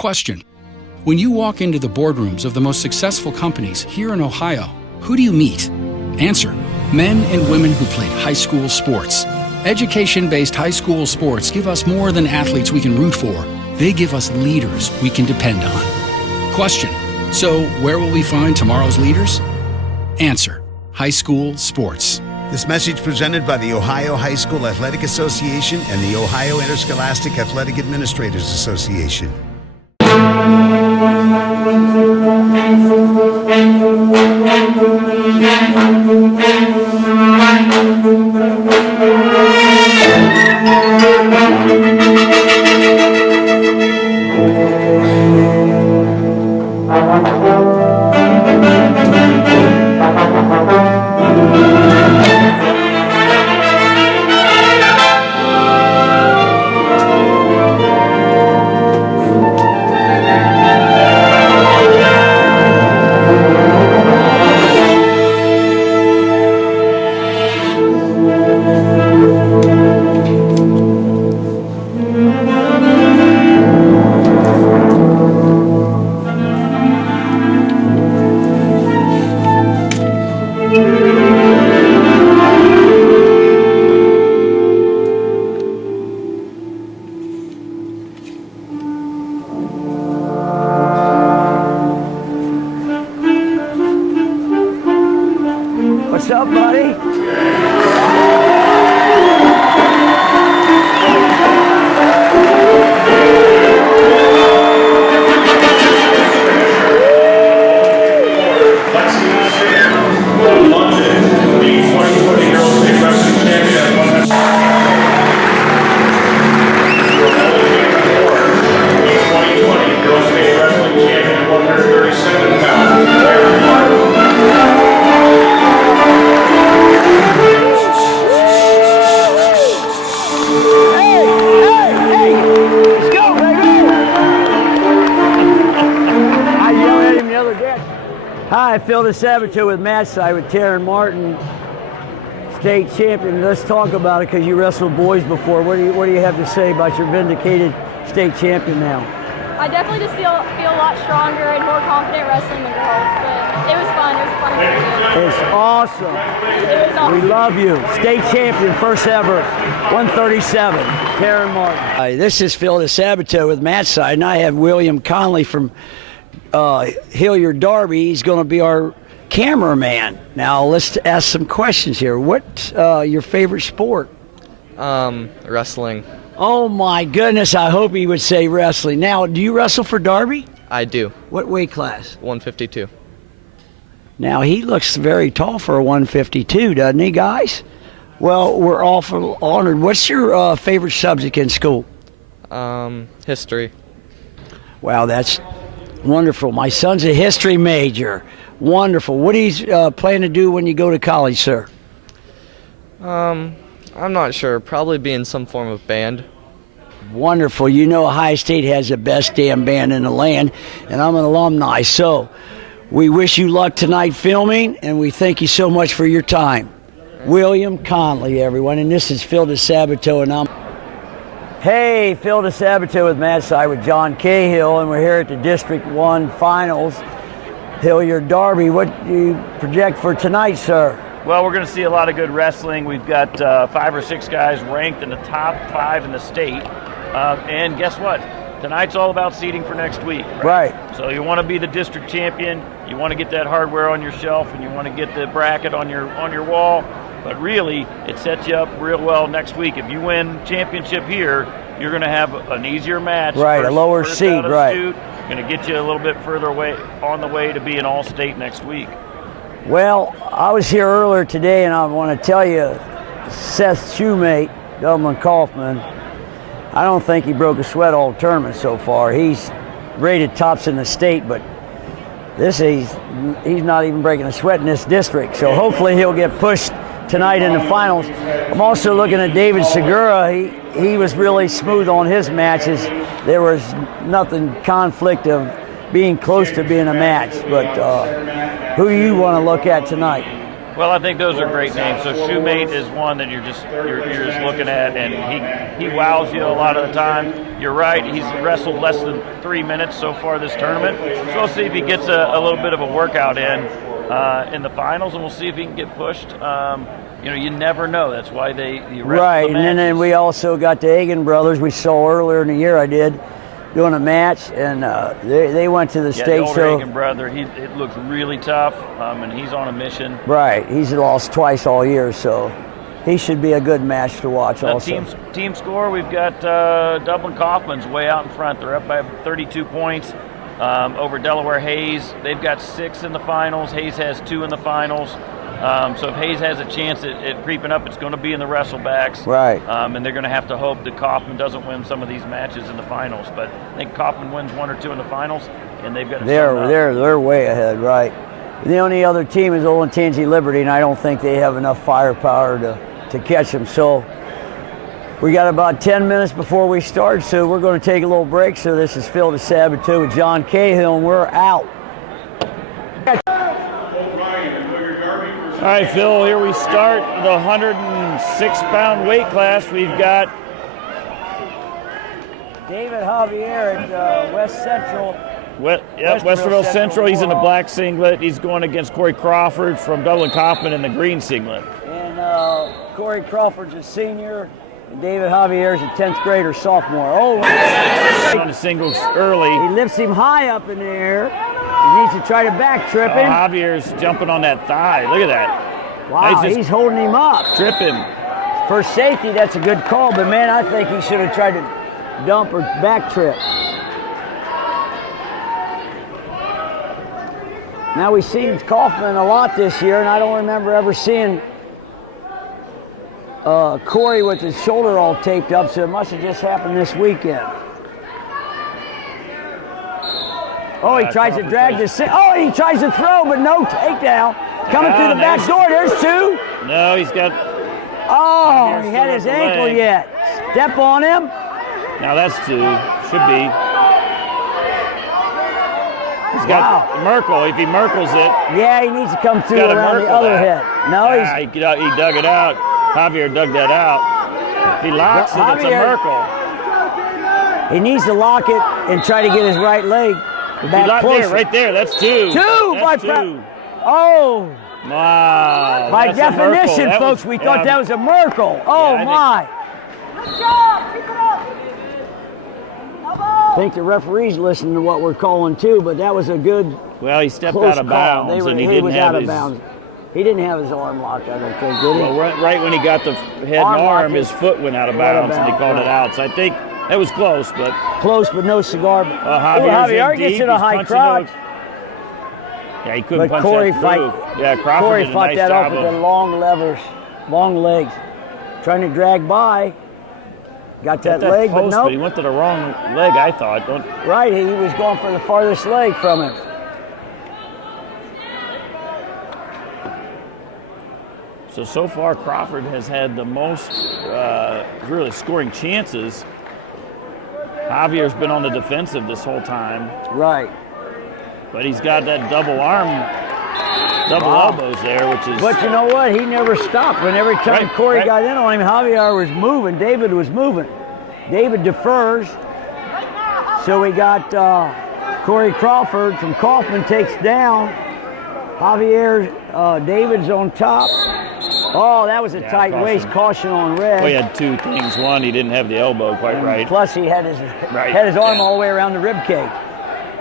Question. When you walk into the boardrooms of the most successful companies here in Ohio, who do you meet? Answer. Men and women who played high school sports. Education-based high school sports give us more than athletes we can root for. They give us leaders we can depend on. Question. So, where will we find tomorrow's leaders? Answer. High school sports. This message presented by the Ohio High School Athletic Association and the Ohio Interscholastic Athletic Administrators Association. What's up, buddy? Hi, Phil DeSabato with Match Side with Taryn Martin, state champion. Let's talk about it because you wrestled boys before. What do you have to say about your vindicated state champion now? I definitely just feel a lot stronger and more confident wrestling the girls, but it was fun. It was a fun experience. It's awesome. It was awesome. We love you. State champion, first ever, 137, Taryn Martin. Hi, this is Phil DeSabato with Match Side, and I have William Conley from Hilliard, Darby. He's going to be our cameraman. Now let's ask some questions here. What's your favorite sport? Wrestling. Oh my goodness, I hope he would say wrestling. Now, do you wrestle for Darby? I do. What weight class? 152. Now, he looks very tall for a 152, doesn't he, guys? Well, we're awful honored. What's your favorite subject in school? History. Wow, that's wonderful. My son's a history major. Wonderful. What do you plan to do when you go to college, sir? I'm not sure. Probably be in some form of band. Wonderful. You know Ohio State has the best damn band in the land, and I'm an alumni. So we wish you luck tonight filming, and we thank you so much for your time. William Conley, everyone, and this is Phil DeSabato, and I'm... Hey, Phil DeSabato with Mad Side with John Cahill, and we're here at the District 1 Finals. Hilliard Darby, what do you project for tonight, sir? Well, we're going to see a lot of good wrestling. We've got 5 or 6 guys ranked in the top 5 in the state. And guess what? Tonight's all about seeding for next week. Right. So you want to be the district champion. You want to get that hardware on your shelf, and you want to get the bracket on your wall. But really, it sets you up real well next week. If you win championship here, you're going to have an easier match. Right, a lower seed, right. Going to get you a little bit further away on the way to being all-state next week. Well, I was here earlier today, and I want to tell you, Seth's shoemate, Dublin Kaufman, I don't think he broke a sweat all tournament so far. He's rated tops in the state, but he's not even breaking a sweat in this district. So hopefully he'll get pushed tonight in the finals. I'm also looking at David Segura. He was really smooth on his matches. There was nothing conflict of being close to being a match. But who you want to look at tonight? Well, I think those are great names. So Shoemate is one that you're just looking at, and he wows you a lot of the time. You're right. He's wrestled less than 3 minutes so far this tournament. So we'll see if he gets a little bit of a workout in the finals, and we'll see if he can get pushed. You never know. That's why they right. And then we also got the Egan brothers. We saw earlier in the year. I did. Doing a match, and they went to the state the older show. Hagen brother, it looks really tough, and he's on a mission. Right, he's lost twice all year, so he should be a good match to watch. Also, team score, we've got Dublin Kaufman's way out in front. They're up by 32 points over Delaware Hayes. They've got 6 in the finals. Hayes has 2 in the finals. So if Hayes has a chance at creeping up, it's going to be in the wrestlebacks. Right. And they're going to have to hope that Kaufman doesn't win some of these matches in the finals. But I think Kaufman wins 1 or 2 in the finals, and they've got to They're way ahead, right. The only other team is Olentangy Liberty, and I don't think they have enough firepower to catch them. So we got about 10 minutes before we start, so we're going to take a little break. So this is Phil DeSabato with John Cahill, and we're out. All right, Phil, here we start the 106-pound weight class. We've got David Javier at West Central. Westerville Central. He's in the black singlet. He's going against Corey Crawford from Dublin Kaufman in the green singlet. And Corey Crawford's a senior, and David Javier's a 10th grader sophomore. On the singles early. He lifts him high up in the air. He needs to try to back trip him. Javier's jumping on that thigh. Look at that. Wow, he's holding him up. Trip him. For safety, that's a good call, but man, I think he should have tried to dump or back trip. Now we've seen Kaufman a lot this year, and I don't remember ever seeing Corey with his shoulder all taped up, so it must have just happened this weekend. Oh, he tries to drag this. Oh, he tries to throw, but no takedown. Coming through the back door. There's 2. No, he's got. Oh, he had his ankle yet. Step on him. Now that's 2. Should be. He's got Merkel. If he Merkles it. Yeah, he needs to come through around the other head. No, he dug it out. Javier dug that out. If he locks it, it's a Merkel. He needs to lock it and try to get his right leg. Right there, that's 2. 2 by 2. Oh. Wow. By definition, folks, we thought that was a Merkel. Oh, my. Good job. Keep it up. I think the referee's listening to what we're calling, too, but that was a good. Well, he stepped out of bounds, and he didn't have his. He didn't have his arm locked, I don't think, did he? Well, right when he got the head and arm, his foot went out of bounds, and they called it out. So I think that was close, but no cigar. Javier gets in a high crotch. Yeah, he couldn't punch Corey that through. Crawford Corey did a fought nice that job off with the long legs, trying to drag by. Got that leg, post, but nope. But he went to the wrong leg, I thought. Right, he was going for the farthest leg from him. So far, Crawford has had the most really scoring chances. Javier's been on the defensive this whole time. Right. But he's got that double elbows there, which is... But you know what? He never stopped. When every time Corey got in on him, Javier was moving. David was moving. David defers. So we got Corey Crawford from Kaufman takes down. David's on top. Oh, that was a tight waist. Caution on red. Well, he had 2 things. One, he didn't have the elbow quite right. Plus, he had his arm all the way around the rib cage.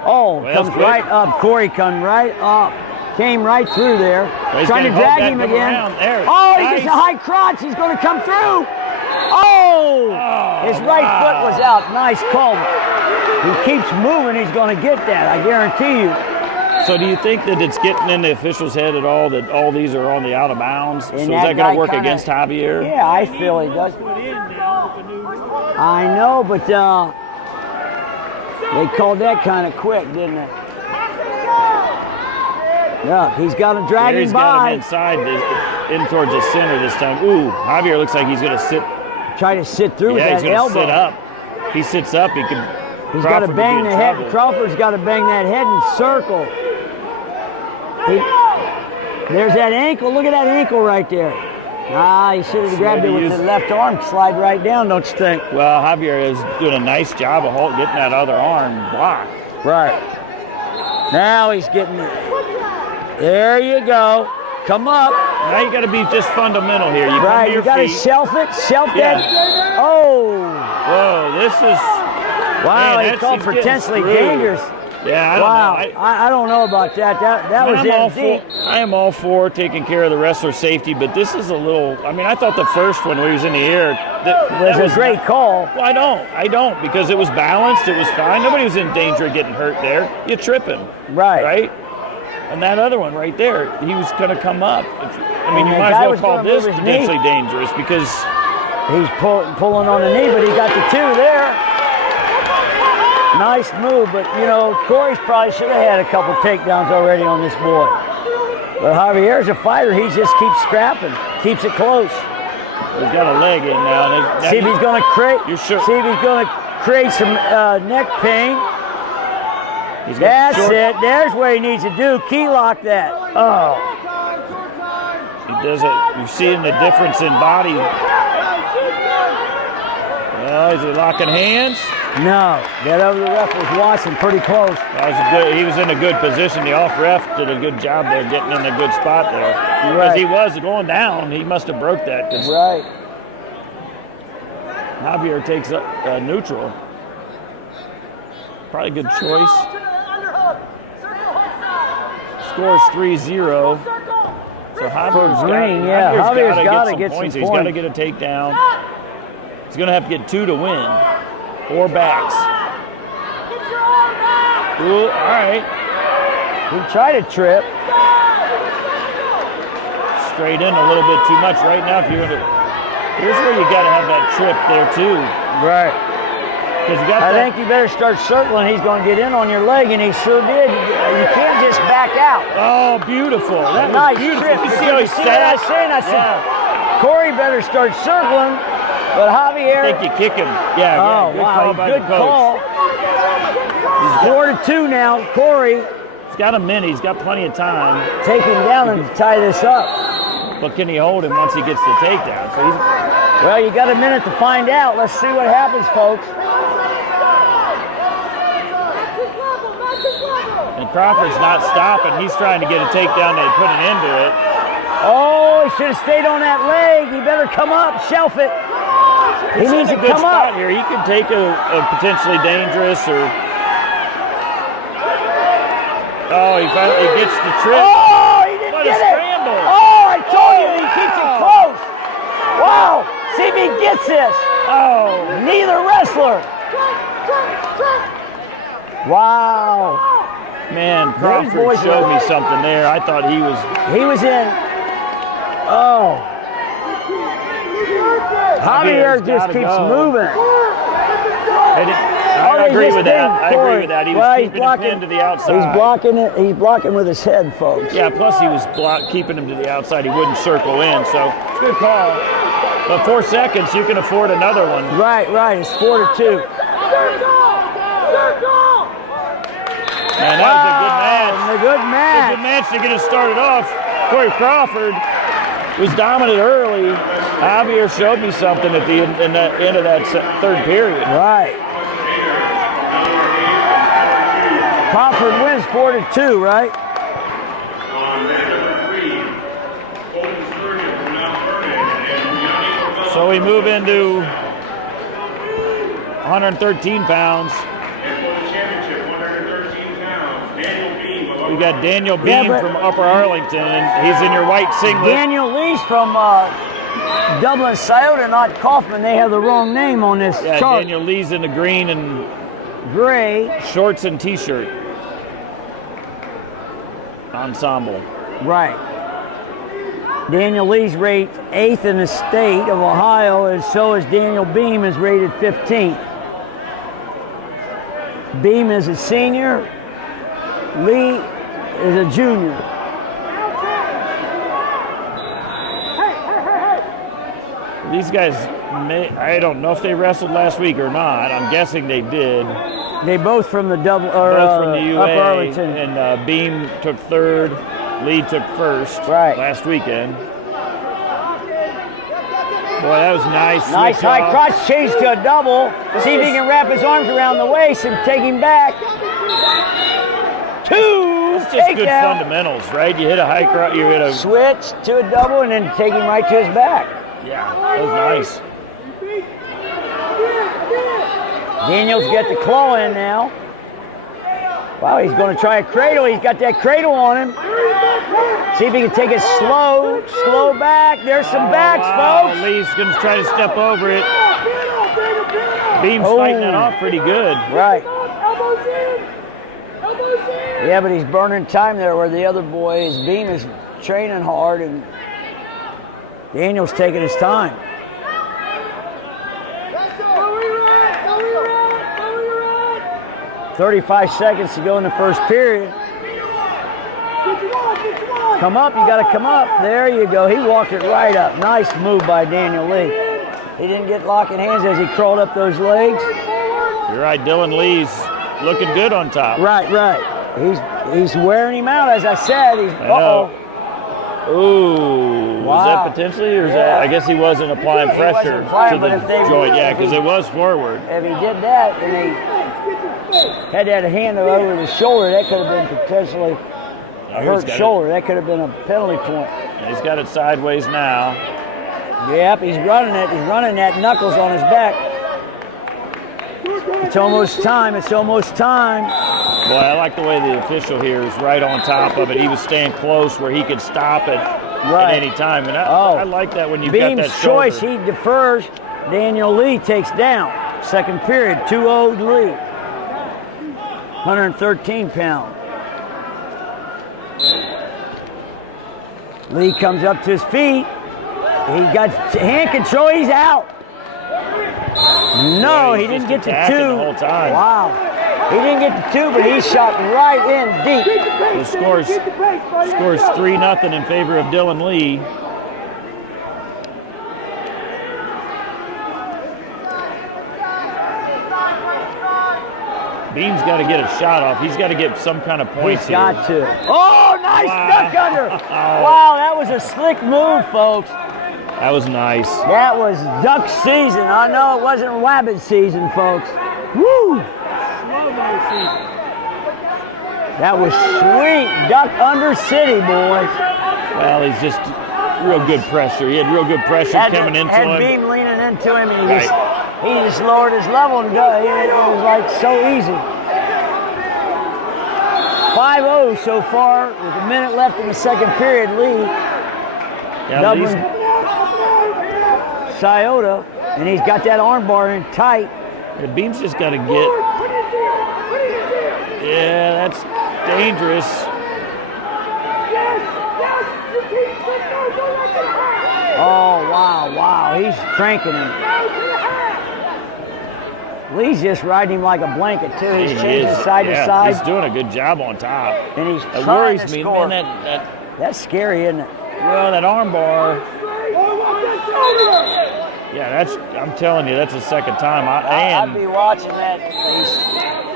Oh, comes right up. Corey come right up. Came right through there. Trying to drag him again. Oh, he gets a high crotch. He's going to come through. Oh, his right foot was out. Nice call. He keeps moving. He's going to get that. I guarantee you. So do you think that it's getting in the official's head at all that all these are on the out of bounds? So is that going to work against Javier? Yeah, I feel he does. I know, but they called that kind of quick, didn't they? Yeah, he's got him dragging he's by. He's got him inside, in towards the center this time. Ooh, Javier looks like he's going to sit. Try to sit through with that elbow. Yeah, he's going to sit up. If he sits up, he can. He's got to bang the head. Crawford's got to bang that head and circle. There's that ankle. Look at that ankle right there. Ah, he should have grabbed it with the left arm. Slide right down, don't you think? Well, Javier is doing a nice job of getting that other arm blocked. Right. Now he's getting it. There you go. Come up. Now you got to be just fundamental here. You come to your you got to feet. shelf it. Shelf Yeah. that. Oh. Whoa, this is. Wow, man, he called potentially dangerous. Yeah, I don't wow. know. I don't know about that. That was deep. I am all for taking care of the wrestler's safety, but this is a little. I mean, I thought the first one where he was in the air that was a great call. Well, I don't because it was balanced. It was fine. Nobody was in danger of getting hurt there. You trip him. Right. And that other one right there, he was going to come up. I mean, you might as well call this potentially dangerous because he's pulling on the knee, but he got the two there. Nice move, but you know, Corey's probably should have had a couple takedowns already on this boy. But Javier's a fighter. He just keeps scrapping, keeps it close. He's got a leg in now. See if he's going to create. See You're if he's going to create some neck pain. That's it. There's what he needs to do. Key lock that. Oh. He does it. You're seeing the difference in body. Well, is he locking hands? No. That other ref was watching pretty close. He was in a good position. The off ref did a good job there, getting in a good spot there. Right. Because he was going down. He must have broke that. Right. Javier takes up neutral. Probably a good choice. Scores 3-0. So Javier's got to get some points. He's got to get a takedown. He's going to have to get 2 to win. 4 backs. Ooh, all right. He tried to trip. Straight in a little bit too much right now. Here's where you got to have that trip there too. Right. I think you better start circling. He's going to get in on your leg, and he sure did. You can't just back out. Oh, beautiful. That nice was beautiful. Trip. You see how he sat? I said, Corey better start circling, but Javier. I think you kick him. Yeah, good call by the coach. He's 4-2 now. Corey. He's got a minute. He's got plenty of time. Take him down and tie this up. But can he hold him once he gets the takedown? Well, you got a minute to find out. Let's see what happens, folks. And Crawford's not stopping. He's trying to get a takedown and put an end to it. Oh, he should have stayed on that leg. He better come up, shelf it. He needs to come up here. He could take a potentially dangerous or. Oh, he finally gets the trip. Oh, he didn't get it. Scramble. Oh, I told you he keeps it close. Wow. See if he gets this. Oh. Neither wrestler. Wow. Man, Crawford showed me something there. I thought he was in. Oh. Javier just keeps moving. I agree with that. He was keeping him pinned to the outside. He's blocking it. He's blocking with his head, folks. Yeah, plus he was keeping him to the outside. He wouldn't circle in, so it's a good call. But 4 seconds, you can afford another one. Right. It's 4-2. Man, that was a good match. Good match to get it started off. Corey Crawford was dominant early. Javier showed me something at the end of that third period. Right. Crawford wins 4-2, right? So we move into 113 pounds. We got Daniel Beam from Upper Arlington, and he's in your white singlet. Daniel Lee's from Dublin, Scioto, not Kaufman. They have the wrong name on this chart. Daniel Lee's in the green and gray shorts and t-shirt ensemble. Right. Daniel Lee's rated 8th in the state of Ohio, and so is Daniel Beam is rated 15th. Beam is a senior. Lee is a junior. These guys, I don't know if they wrestled last week or not. I'm guessing they did. They both from the both from the UA, Upper Arlington. and Beam took third. Lee took first last weekend. Boy, that was nice. Nice high crotch change to a double. See if he can wrap his arms around the waist and take him back. 2. That's just good fundamentals, right? You hit a high crotch, you hit a switch to a double and then take him right to his back. Yeah, that was nice. Daniels get the claw in now. Wow, he's going to try a cradle. He's got that cradle on him. See if he can take it slow back. There's some backs, folks. Lee's going to try to step over it. Beam's fighting that off pretty good. Right. Yeah, but he's burning time there where the other boy, his Beam, is training hard, and Daniel's taking his time. "35 seconds to go in the first period. Come up, you got to come up. There you go. He walked it right up. Nice move by Daniel Lee. He didn't get locking hands as he crawled up those legs. You're right, Dylan Lee's looking good on top. Right. He's wearing him out, as I said. He's Ooh, was that potentially, or is that? I guess he wasn't applying pressure to the joint. Yeah, because it was forward. If he did that, and he had that hand over the shoulder, that could have been potentially a hurt shoulder. That could have been a penalty point. And he's got it sideways now. Yep, he's running it. He's running that knuckles on his back. It's almost time. Boy, I like the way the official here is right on top of it. He was staying close where he could stop it at any time. And I like that when you've got that shoulder. Beam's choice, he defers. Daniel Lee takes down. Second period, 2-0 Lee. 113 pound. Lee comes up to his feet. He got hand control. He's out. No, he didn't get to 2. The whole time. Wow. He didn't get to 2, but he shot right in deep. The scores 3-0 in favor of Dylan Lee. Beam's got to get a shot off. He's got to get some kind of points here. He's got to. Oh, nice duck under. Wow, that was a slick move, folks. That was nice. That was duck season. I know it wasn't rabbit season, folks. Woo! That was sweet. Duck under city, boys. Well, he's just real good pressure. He had real good pressure coming into him. Had Beam leaning into him, and he just lowered his level, and it was like so easy. 5-0 so far, with a minute left in the second period. Lee doubling Scioto, and he's got that arm bar in tight. The Beam's just got to get. Yeah, that's dangerous. Oh, wow. He's cranking him. Lee's just riding him like a blanket, too. He's changing side to side. He's doing a good job on top. And he's It worries me, man. That's scary, isn't it? Well, that arm bar. Yeah, I'm telling you, that's the second time. I'd be watching that. He's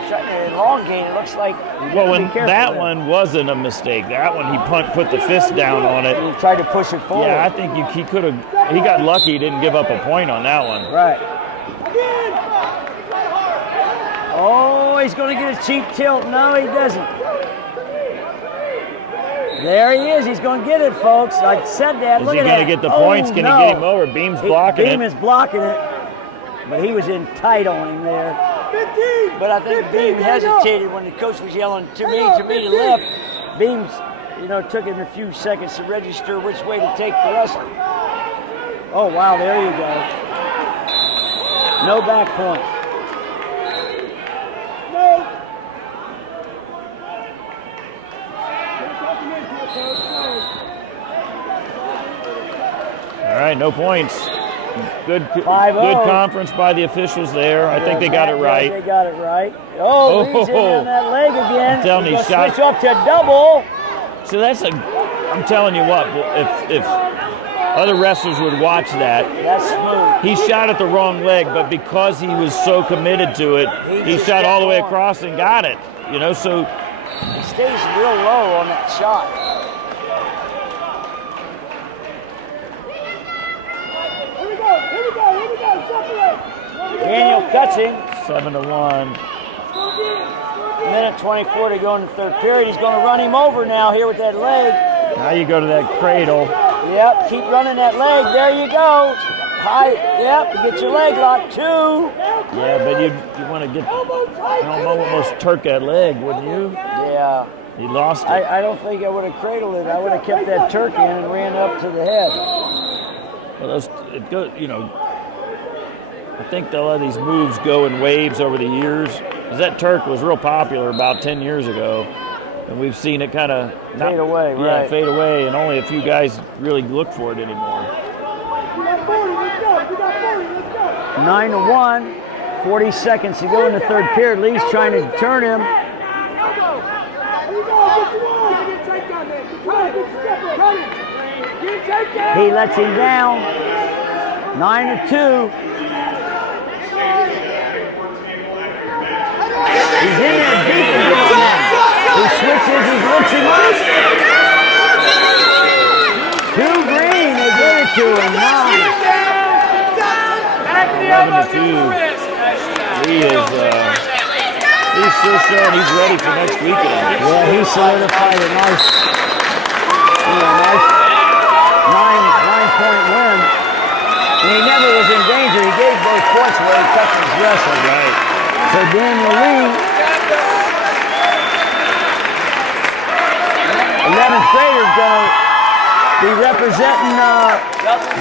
trying to elongate. It looks like. Well, that one wasn't a mistake. That one, he put the fist down on it. And he tried to push it forward. Yeah, I think he could have. He got lucky. He didn't give up a point on that one. Right. Oh, he's going to get a cheap tilt. No, he doesn't. There he is. He's going to get it, folks. I said that. Is he going to get the points? Can he get him over? Beam's blocking it. Beam is blocking it. But he was in tight on him there. But I think Beam hesitated when the coach was yelling to me to left. Beam's, took him a few seconds to register which way to take the wrestling. Oh, wow. There you go. No back point. All right, no points. Good conference by the officials there. I think they got it right. They got it right. Oh, Lee's in on that leg again. I'm telling you, he switch up to a double. So I'm telling you what, if other wrestlers would watch that, that's smooth. He shot at the wrong leg, but because he was so committed to it, he shot all the way across and got it. So he stays real low on that shot. Daniel cuts him. 7-1. Minute 24 to go in the third period. He's going to run him over now here with that leg. Now you go to that cradle. Yep, keep running that leg. There you go. High, yep, get your leg locked. 2. Yeah, but you want to get, almost turk that leg, wouldn't you? Yeah. He lost it. I don't think I would have cradled it. I would have kept that turkey in and ran up to the head. Well, it goes, I think a lot of these moves go in waves over the years. Because that Turk was real popular about 10 years ago. And we've seen it kind of fade away, right? Fade away, and only a few guys really look for it anymore. 9-1, 40 seconds to go in the third period. Lee's trying to turn him. He lets him down. 9-2. He's in there deep again. He switches, he looks him up. 2 green, they gave it to him. 11-2. He's still showing he's ready for next weekend. Yeah, he solidified a nice 9-point win. And he never was in danger. He gave both points away. He touched his wrestling. Right. So Daniel Lee, 11th grader, is going to be representing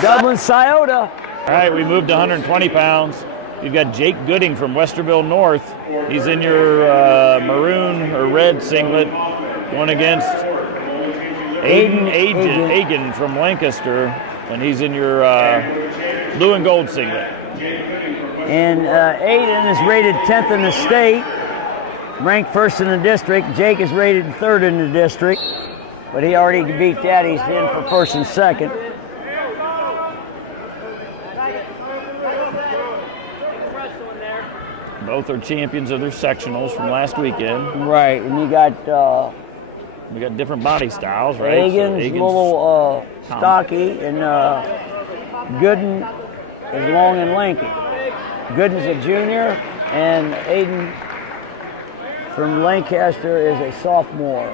Dublin Scioto. All right, we moved to 120 pounds. You've got Jake Gooding from Westerville North. He's in your maroon or red singlet, going against Aiden from Lancaster, and he's in your blue and gold singlet. And Aiden is rated 10th in the state, ranked 1st in the district. Jake is rated 3rd in the district, but he already beat that. He's in for 1st and 2nd. Both are champions of their sectionals from last weekend. Right, and you got we got different body styles, right? Egan's a little stocky, and Gooden is long and lanky. Gooden's a junior, and Aiden from Lancaster is a sophomore.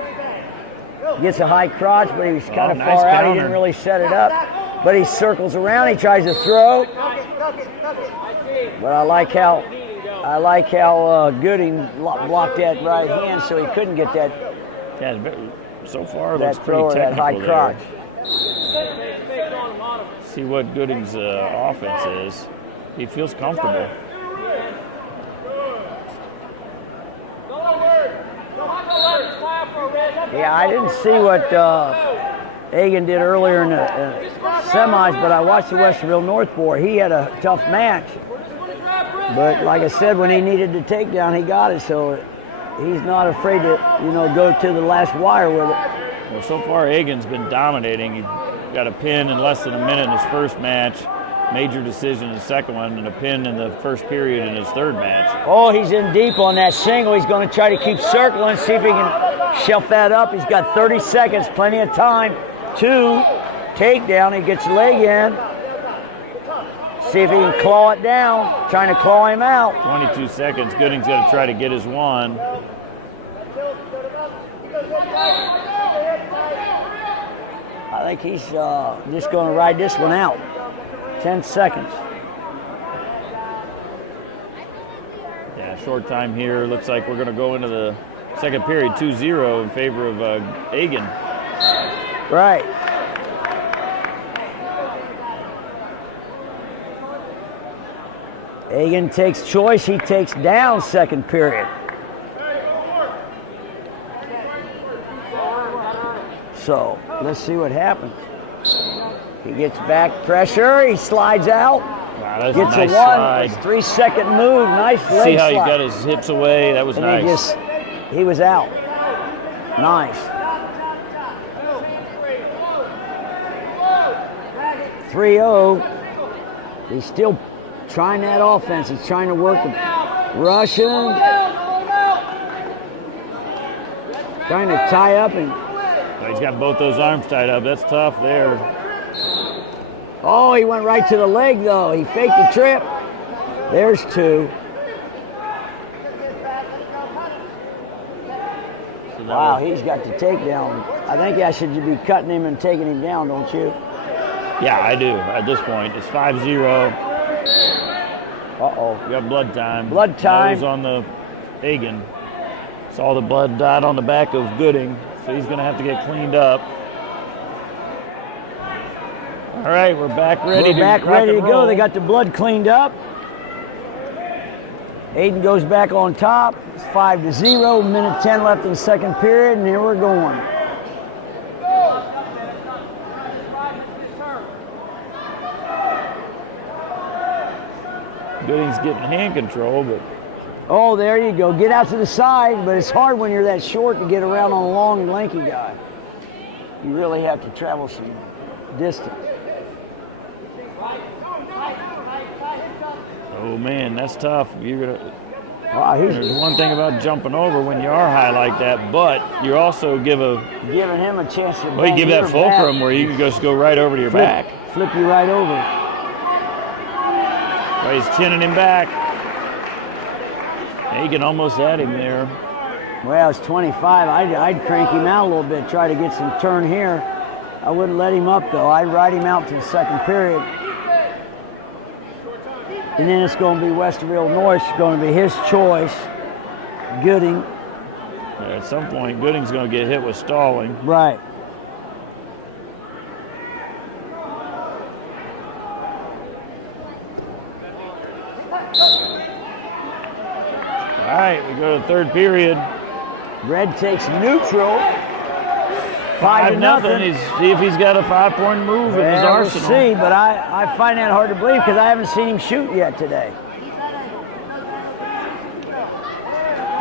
Gets a high crotch, but he's kind of far out. He didn't really set it up, but he circles around. He tries to throw, but I like how Gooding blocked that right hand, so he couldn't get that. Yeah, so far it that looks pretty technical. That high crotch. See what Gooding's offense is. He feels comfortable. Yeah, I didn't see what Egan did earlier in the semis, but I watched the Westerville North board. He had a tough match. But like I said, when he needed the takedown, he got it. So he's not afraid to, go to the last wire with it. Well, so far, Egan's been dominating. He got a pin in less than a minute in his first match, major decision in the second one, and a pin in the first period in his third match. Oh, he's in deep on that single. He's going to try to keep circling, see if he can shelf that up. He's got 30 seconds, plenty of time. 2, takedown. He gets leg in. See if he can claw it down, trying to claw him out. 22 seconds. Gooding's going to try to get his one. I think he's just going to ride this one out. 10 seconds. Yeah, short time here. Looks like we're going to go into the second period 2-0 in favor of Egan. Right. Egan takes choice. He takes down second period. So let's see what happens. He gets back pressure. He slides out. Wow, that's gets a nice a 1. slide. 3-second move. Nice leg See how slide. he got his hips away. That was and nice. He was out. Nice. 3-0. He's still trying that offense. He's trying to work the Russian. Trying to tie up and. He's got both those arms tied up. That's tough there. Oh, he went right to the leg though. He faked the trip. There's 2. So Wow, he's got the takedown. I think I should be cutting him and taking him down, don't you? Yeah, I do. At this point, it's 5-0. Uh-oh. We got blood time. Blood time. Nose on the Hagen. Saw the blood dot on the back of Gooding, so he's going to have to get cleaned up. All right, we're back ready. We're back ready to go. They got the blood cleaned up. Aiden goes back on top. It's 5-0. Minute 10 left in the second period, and here we're going. Gooding's getting hand control, but Oh, there you go. Get out to the side, but it's hard when you're that short to get around on a long, lanky guy. You really have to travel some distance. oh man, that's tough. Wow, There's one thing about jumping over when you are high like that, but you also giving him a chance to. Well, you give that fulcrum back, where you can just go right over to your back. Flip you right over. Well, he's chinning him back. Hagen almost had him there. Well, it's 25. I'd crank him out a little bit, try to get some turn here. I wouldn't let him up, though. I'd ride him out to the second period. And then it's going to be Westerville North. It's going to be his choice. Gooding. At some point, Gooding's going to get hit with stalling. Right. All right, we go to the third period. Red takes neutral. 5-0. See if he's got a 5-point move in his arsenal. We'll see, but I find that hard to believe because I haven't seen him shoot yet today.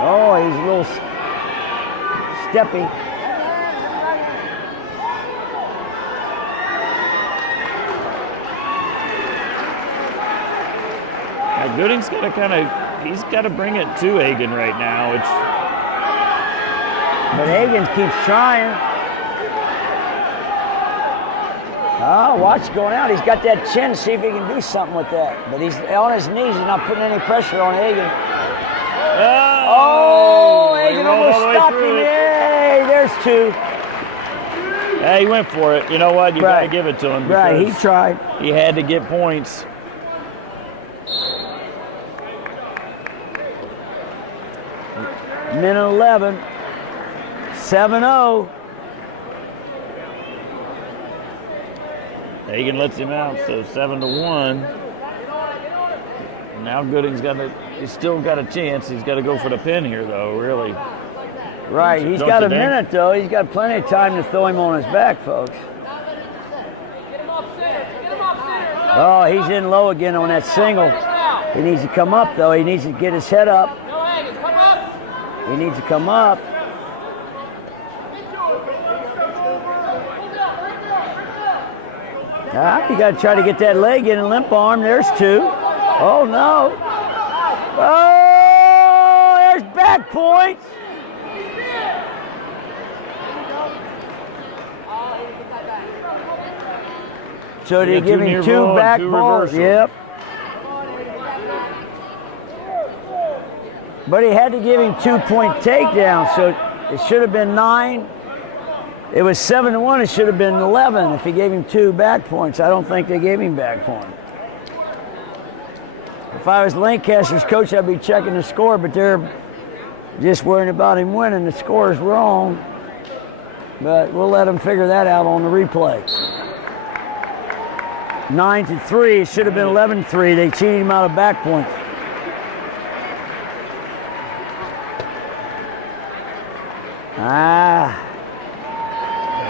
Oh, he's a little steppy. Now, Gooding's got to he's got to bring it to Hagen right now. But Hagen keeps trying. Oh, watch going out. He's got that chin. See if he can do something with that. But he's on his knees. He's not putting any pressure on Hagen. Oh, Hagen almost stopped him. Yay, there's 2. Yeah, he went for it. You know what? You got to give it to him. Right, he tried. He had to get points. Minute 11. 7-0. Hagen lets him out, so 7-1. Now Gooding's he's still got a chance. He's got to go for the pin here, though, really. Right, he's got a minute, though. He's got plenty of time to throw him on his back, folks. Oh, he's in low again on that single. He needs to come up, though. He needs to get his head up. He needs to come up. You got to try to get that leg in and limp arm. There's 2. Oh, no. Oh, there's back points. So they give him 2 back balls. Yep. But he had to give him 2-point takedown, so it should have been 9. It was 7-1. It should have been 11 if he gave him 2 back points. I don't think they gave him back point. If I was Lancaster's coach, I'd be checking the score, but they're just worrying about him winning. The score is wrong, but we'll let them figure that out on the replay. 9-3. It should have been 11-3. They cheated him out of back points.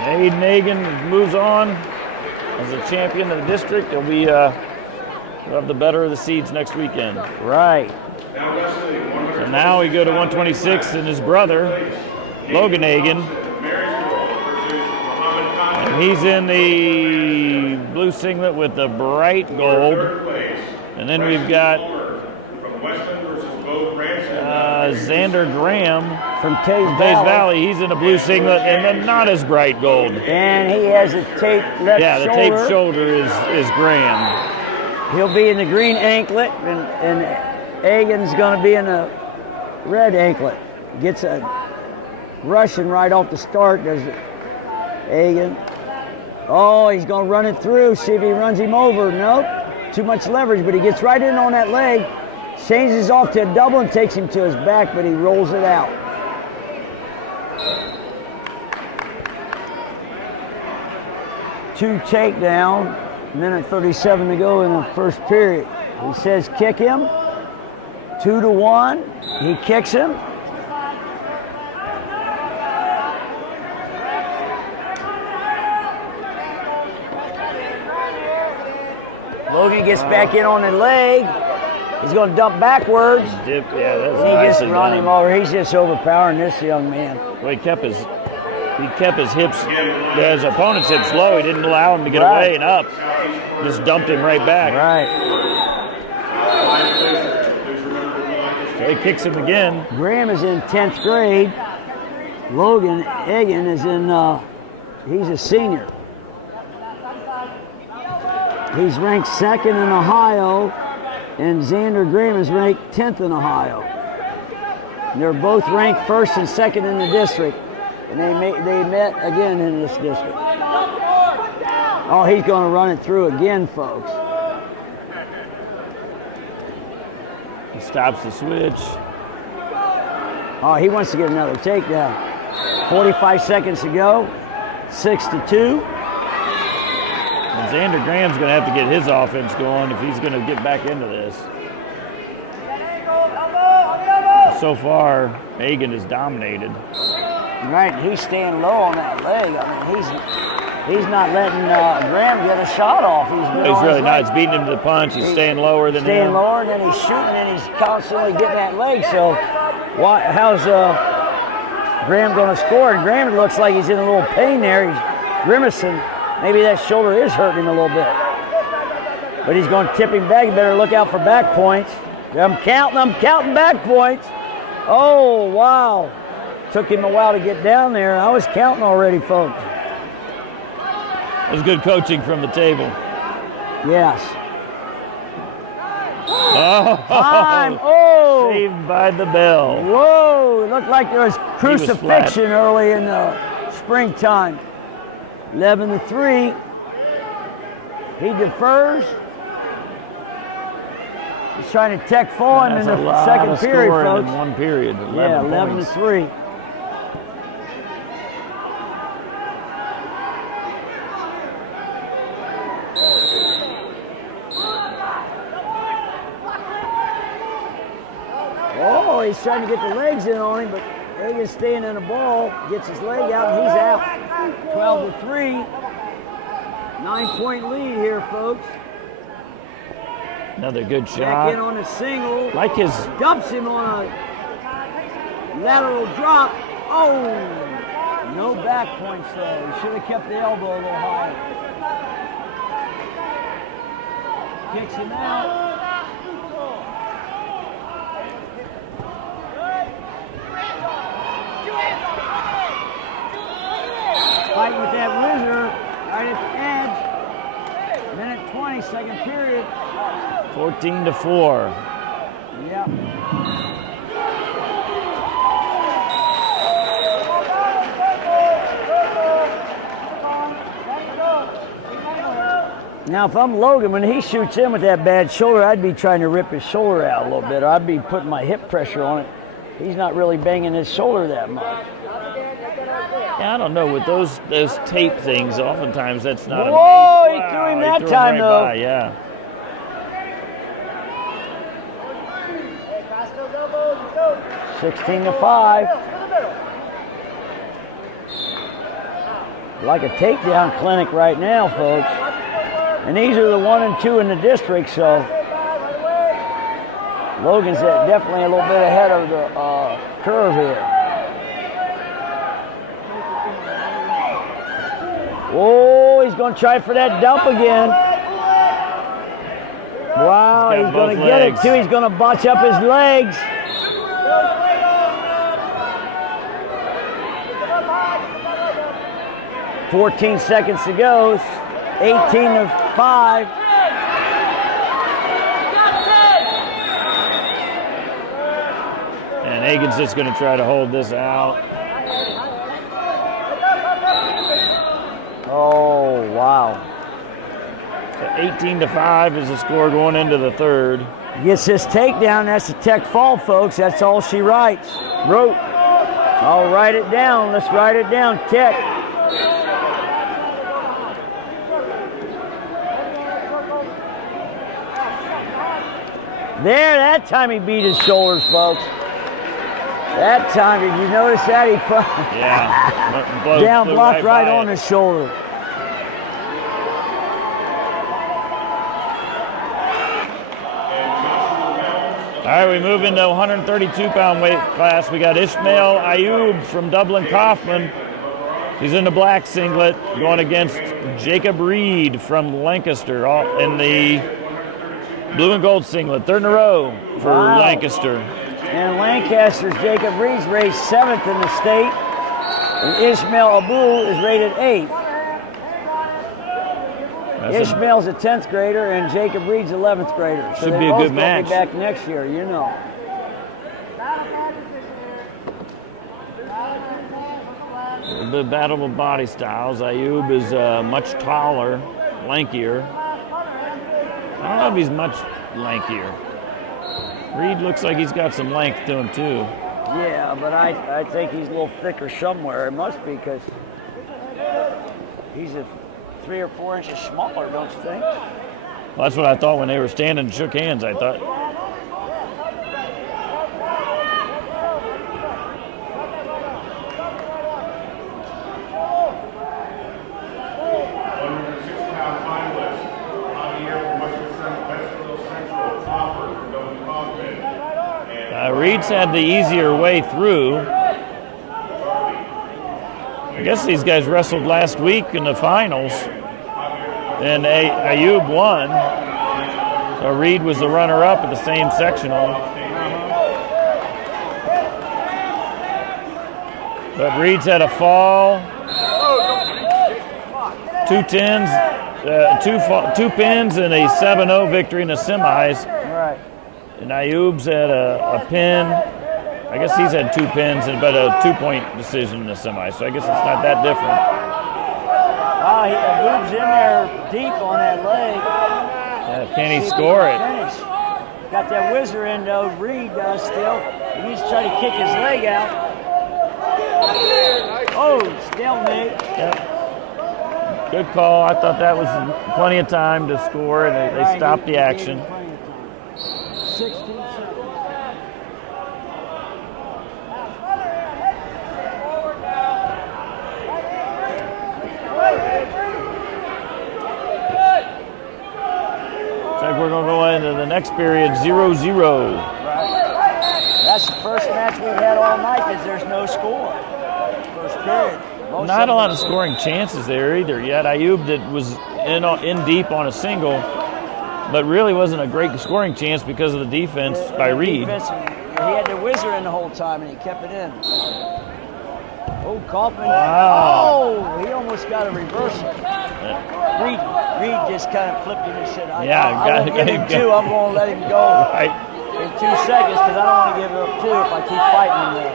Aiden Hagen moves on as the champion of the district. He'll have the better of the seeds next weekend. Right. So now we go to 126 and his brother, Logan Hagen. And he's in the blue singlet with the bright gold. And then we've got Xander Graham from Taze Valley. He's in a blue singlet and then not as bright gold. And he has a taped left shoulder. Yeah, the taped shoulder is Graham. He'll be in the green anklet, and Egan's going to be in the red anklet. Gets a rushing right off the start, does Egan. Oh, he's going to run it through, see if he runs him over. Nope, too much leverage, but he gets right in on that leg, changes off to a double and takes him to his back, but he rolls it out. Two takedown, minute 37 to go in the first period. He says kick him, 2-1, he kicks him. Logan gets back in on the leg. He's going to dump backwards. Dip, yeah, that's He nice just and run done. him over. He's just overpowering this young man. Well, he kept his hips, his opponent's hips low. He didn't allow him to get away and up. Just dumped him right back. Right. So he kicks him again. Graham is in 10th grade. Logan Egan is in, he's a senior. He's ranked 2nd in Ohio, and Xander Graham is ranked 10th in Ohio. They're both ranked 1st and 2nd in the district, and they met again in this district. Oh, he's going to run it through again, folks. He stops the switch. Oh, he wants to get another takedown. 45 seconds to go, 6-2. And Xander Graham's going to have to get his offense going if he's going to get back into this. So far, Egan is dominated. Right, he's staying low on that leg. I mean, he's not letting Graham get a shot off. He's Really not. It's beating him to the punch. He's staying lower than him. Staying lower, and then he's shooting, and he's constantly getting that leg. So, how's Graham going to score? And Graham looks like he's in a little pain there. He's grimacing. Maybe that shoulder is hurting him a little bit. But he's going to tip him back. You better look out for back points. I'm counting back points. Oh, wow. Took him a while to get down there. I was counting already, folks. It was good coaching from the table. Yes. Oh, Time. Oh. saved by the bell. Whoa. It looked like there was crucifixion early in the springtime. 11-3. He defers. He's trying to tech fall him in the second period, folks. In one period. 11-3. Oh, he's trying to get the legs in on him, but Egan's staying in the ball, gets his leg out, and he's out. 12-3. 9-point lead here, folks. Another good Back shot. in on a single. Like his Dumps him on a lateral drop. Oh, no back points though. He should have kept the elbow a little higher. Kicks him out. Fighting with that whizzer right at the edge. Minute 20, second period. 14-4. Yep. Now, if I'm Logan, when he shoots in with that bad shoulder, I'd be trying to rip his shoulder out a little bit. Or I'd be putting my hip pressure on it. He's not really banging his shoulder that much. Yeah, I don't know. With those tape things, oftentimes that's not a Whoa, major- he threw him Wow, that he threw time, right though. by, yeah. $16 to 5. Like a takedown clinic right now, folks. And these are the 1 and 2 in the district, so Logan's definitely a little bit ahead of the curve here. Oh, he's going to try for that dump again. Wow, he's going to get it too. He's going to botch up his legs. $14 seconds to go. 18 to 5. Hagan's just going to try to hold this out. Oh, wow. 18-5 is the score going into the third. Gets this takedown. That's a tech fall, folks. That's all she writes. Wrote. I'll write it down. Let's write it down. Tech. There, that time he beat his shoulders, folks. That time, did you notice that? He put down block right on his shoulder. All right, we move into 132-pound weight class. We got Ishmael Ayub from Dublin Kaufman. He's in the black singlet going against Jacob Reed from Lancaster in the blue and gold singlet. Third in a row for Lancaster. And Lancaster's Jacob Reed's rated 7th in the state. And Ishmael Abu is rated 8th. Ishmael's a 10th grader and Jacob Reed's 11th grader. So should be a good match. Be back next year, you know. The battle of body styles. Ayub is much taller, lankier. I don't know if he's much lankier. Reed looks like he's got some length to him too. Yeah, but I think he's a little thicker somewhere. It must be because he's 3 or 4 inches smaller, don't you think? Well, that's what I thought when they were standing and shook hands, I thought. Reed's had the easier way through. I guess these guys wrestled last week in the finals, and Ayub won. So Reed was the runner-up at the same sectional. But Reed's had a fall, 2 tens, 2 pins, and a 7-0 victory in the semis. Right. And Ayub's had a pin. I guess he's had 2 pins, but a 2-point decision in the semi. So I guess it's not that different. Oh, Ayub's in there deep on that leg. Yeah, can he score it? Finish. Got that whizzer in though. Reed does still. He needs to try to kick his leg out. Oh, stalemate. Yep. Good call. I thought that was plenty of time to score, and they stopped the action. 16 seconds. Looks like we're going to go into the next period, 0-0. That's the first match we've had all night because there's no score. First period. Not a lot of scoring chances there either yet. Ayub was in deep on a single, but really wasn't a great scoring chance because of the defense by Reed. He had the whizzer in the whole time, and he kept it in. Oh, Kaufman. Wow. Oh, he almost got a reversal. Reed just kind of flipped him and said, I won't give him 2. I'm going to let him go in 2 seconds because I don't want to give up 2 if I keep fighting him there.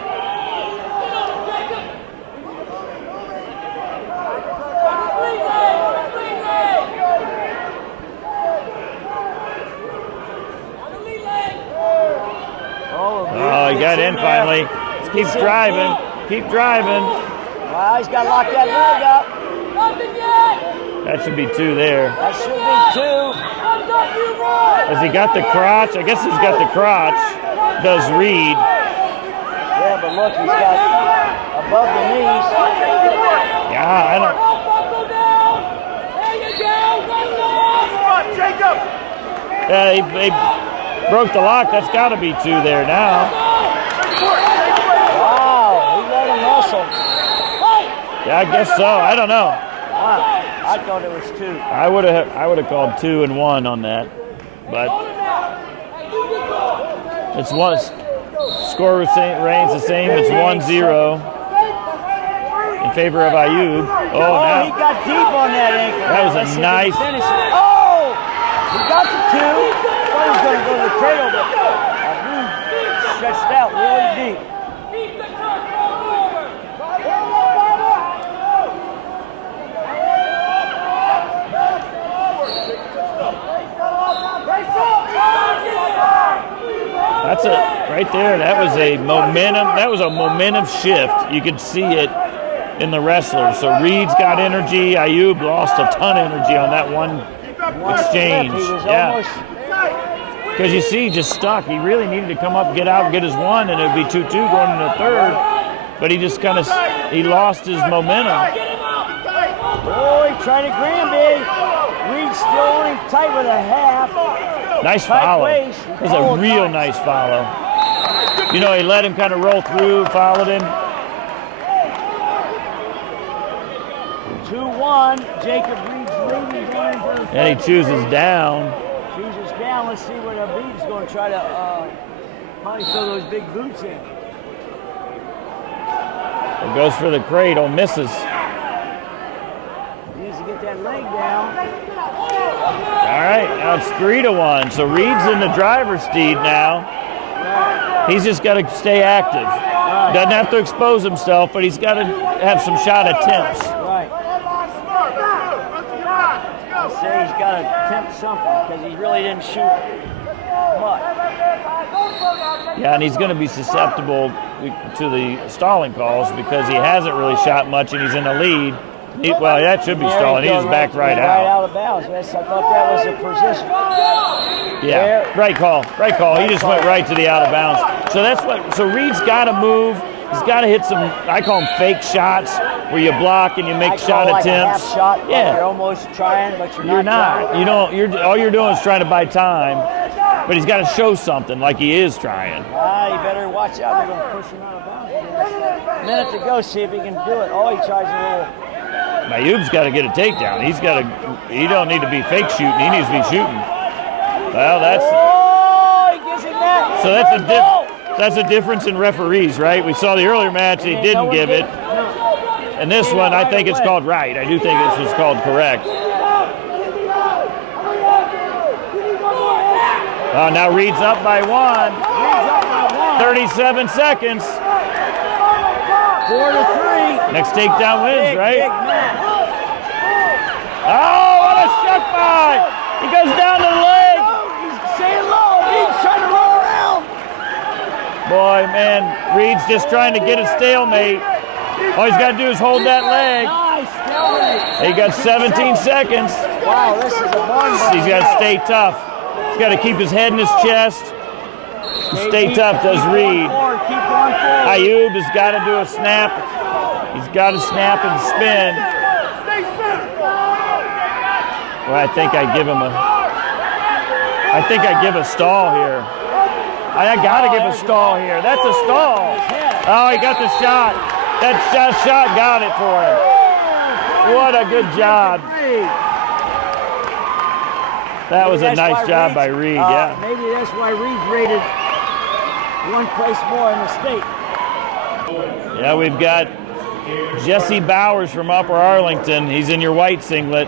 Oh, he got in finally. Keep driving. Keep driving. Wow, he's got to lock that leg up. That should be 2 there. That should be 2. Has he got the crotch? I guess he's got the crotch. Does Reed. Yeah, but look, he's got above the knees. Yeah, I don't. Yeah, they broke the lock. That's got to be 2 there now. Wow, he let him wrestle. Yeah, I guess so. I don't know. Wow, I thought it was 2. I would have called 2 and 1 on that, but it's one. Score reigns the same. It's 1-0 in favor of Ayub. Oh, now he got deep on that ankle. That was a nice. Oh, he got the 2. Thought he was going to go to the cradle, but Ayub stretched out really deep. That's right there. That was a momentum. That was a momentum shift. You could see it in the wrestlers. So Reed's got energy. Ayub lost a ton of energy on that one exchange. Yeah. Because you see, just stuck. He really needed to come up, get out, and get his one, and it would be 2-2 going into the third. But he just kind of, he lost his momentum. Oh, he tried to Granby. Reed still on him tight with a half. Nice follow. It was a real nice follow. You know, he let him kind of roll through, followed him. 2-1. Jacob Reed's leading going for the And he chooses down. Chooses down. Let's see what Reed's going to try to probably throw those big boots in. It goes for the cradle, misses. Needs to get that leg down. All right, now it's 3-1. So Reed's in the driver's seat now. He's just got to stay active. Doesn't have to expose himself, but he's got to have some shot attempts. Right. I say he's got to attempt something because he really didn't shoot much. Yeah, and he's going to be susceptible to the stalling calls because he hasn't really shot much and he's in the lead. Well, that should be stalling. He just backed right out. Right out of bounds. I thought that was a position. Yeah, right call. Right call. He just went right to the out of bounds. So that's what. So Reed's got to move. He's got to hit some. I call them fake shots, where you block and you make shot like attempts. A half shot, yeah, like you're almost trying, but you're not. Trying. You don't. All you're doing is trying to buy time. But he's got to show something, like he is trying. You better watch out. They're going to push him out of bounds. A minute to go. See if he can do it. Oh, he tries to roll. Mayub's got to get a takedown. He don't need to be fake shooting. He needs to be shooting. Well, that's. Oh, he gives him that. So that's a difference in referees, right? We saw the earlier match; they didn't give it, and this one, I think it's called right. I do think this was called correct. Now Reed's up by one. 37 seconds. 4-3. Next takedown wins, right? Big match. Oh, what a shot by! He goes down to the leg. He's staying low. He's trying to roll around. Boy, man, Reed's just trying to get a stalemate. All he's got to do is hold that leg. Nice stalemate. He got 17 seconds. Wow, this is a one. He's got to stay tough. He's got to keep his head in his chest. Stay tough, does Reed. Ayub has got to do a snap. He's got to snap and spin. Well, I think I give a stall here. I got to give a stall here. That's a stall. Oh, he got the shot. That shot got it for him. What a good job. That was a nice job by Reed, yeah. Maybe that's why Reed's rated one place more in the state. Yeah, we've got Jesse Bowers from Upper Arlington. He's in your white singlet.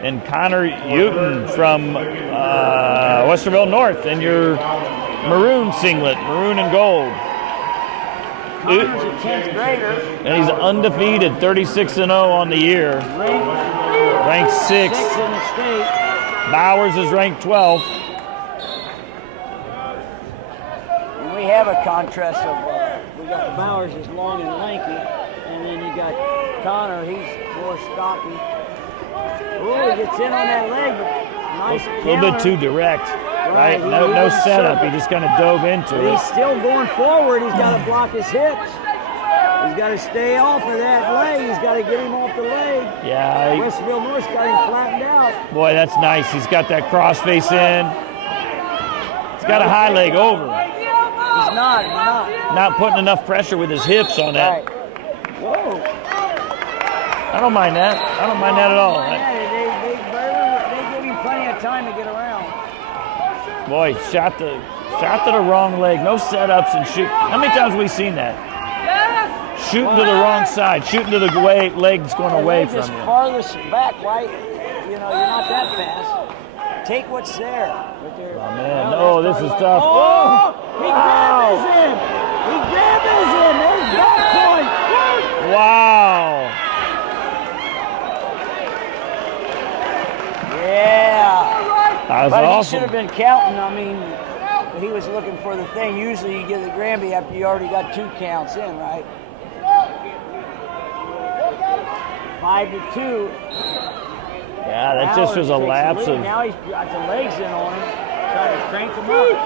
And Connor Uten from Westerville North in your maroon singlet, maroon and gold. Connor's a 10th grader. And he's undefeated, 36-0 on the year. Ranked 6th. 6th in the state. Bowers is ranked 12th. And we have a contrast of, we got Bowers is long and lanky, and then you got Connor, he's more stocky. Oh, he gets in on that leg. Nice A little bit too direct, right? No setup. He just kind of dove into it. He's still going forward. He's got to block his hips. He's got to stay off of that leg. He's got to get him off the leg. Yeah. Westerville North's got him flattened out. Boy, that's nice. He's got that crossface in. He's got a high leg over. He's not. Not putting enough pressure with his hips on that. Right. Whoa. I don't mind that. I don't mind that at all. They give him plenty of time to get around. Boy, shot to the wrong leg. No setups and shoot. How many times have we seen that? Shooting to the wrong side. Shooting to the legs going away from you. Farthest back, right? You know, you're not that fast. take what's there. Oh, man. Oh, this is tough. Oh, he grabbed him. He grabbed him. There's that point. Wow. Yeah. That was But awesome. he should have been counting. I mean, he was looking for the thing. Usually you get the Granby after you already got 2 counts in, right? 5-2. Yeah, that just was a lapse of. Now he's got the legs in on him, trying to crank him up.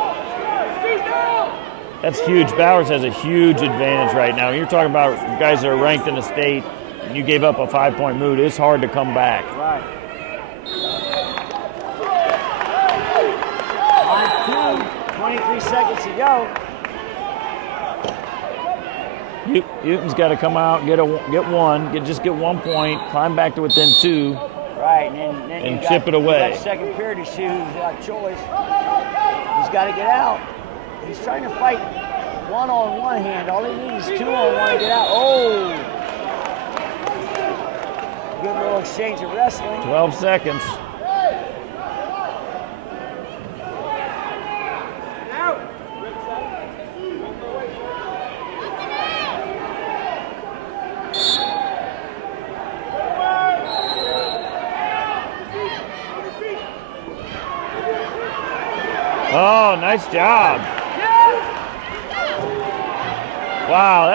That's huge. Bowers has a huge advantage right now. You're talking about guys that are ranked in the state, and you gave up a 5-point mood. It's hard to come back. Right. 5-2, 23 seconds to go. Newton's got to come out, get 1 point, climb back to within 2. Right, and then and chip it away. You got second period to see who's got choice. He's got to get out. He's trying to fight 1-on-1 hand. All he needs is 2-on-1 to get out. Oh! Good little exchange of wrestling. 12 seconds. Oh, nice job. Wow,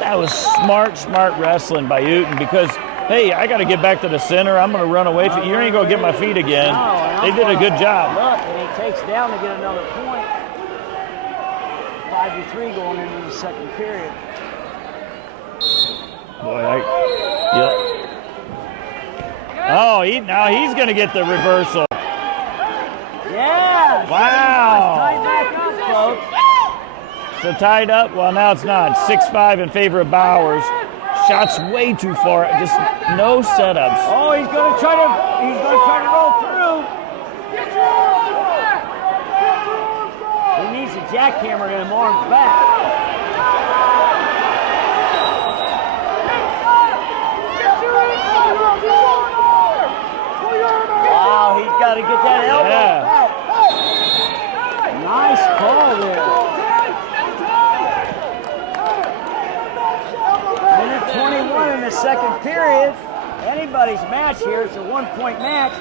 that was smart wrestling by Newton because, hey, I got to get back to the center. I'm going to run away from you. You ain't going to get my feet again. They did a good job. Look, and he takes down to get another point. 5-3 going into the second period. Boy, oh, now he's going to get the reversal. Yeah. Wow. Tied back up, folks. So tied up. Well, now it's not. 6-5 in favor of Bowers. Shots way too far. Just no setups. Oh, he's going to try to roll through. He needs a jackhammer to him arms back. Wow, he's got to get that elbow back. Nice call there. Minute 21 in the second period. Anybody's match here. It's a 1-point match.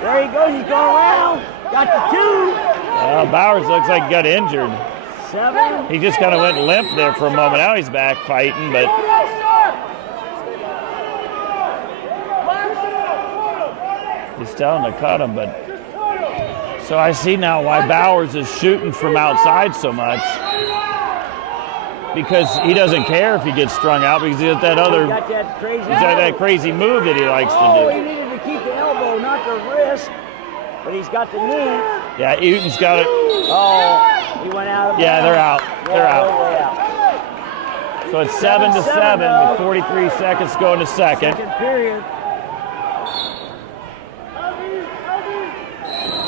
There he goes. He's going around. Got the 2. Bowers looks like he got injured. 7. He just kind of went limp there for a moment. Now he's back fighting, but he's telling to cut him. But so I see now why Bowers is shooting from outside so much, because he doesn't care if he gets strung out because he's got that other, He's got that crazy move that he likes to do. He needed to keep the elbow, not the wrist, but he's got the knee. Yeah, Newton's got it. Oh, he went out. Yeah, they're out. They're out. out. So it's 7-7 with 43 seconds to go in the second. Second period.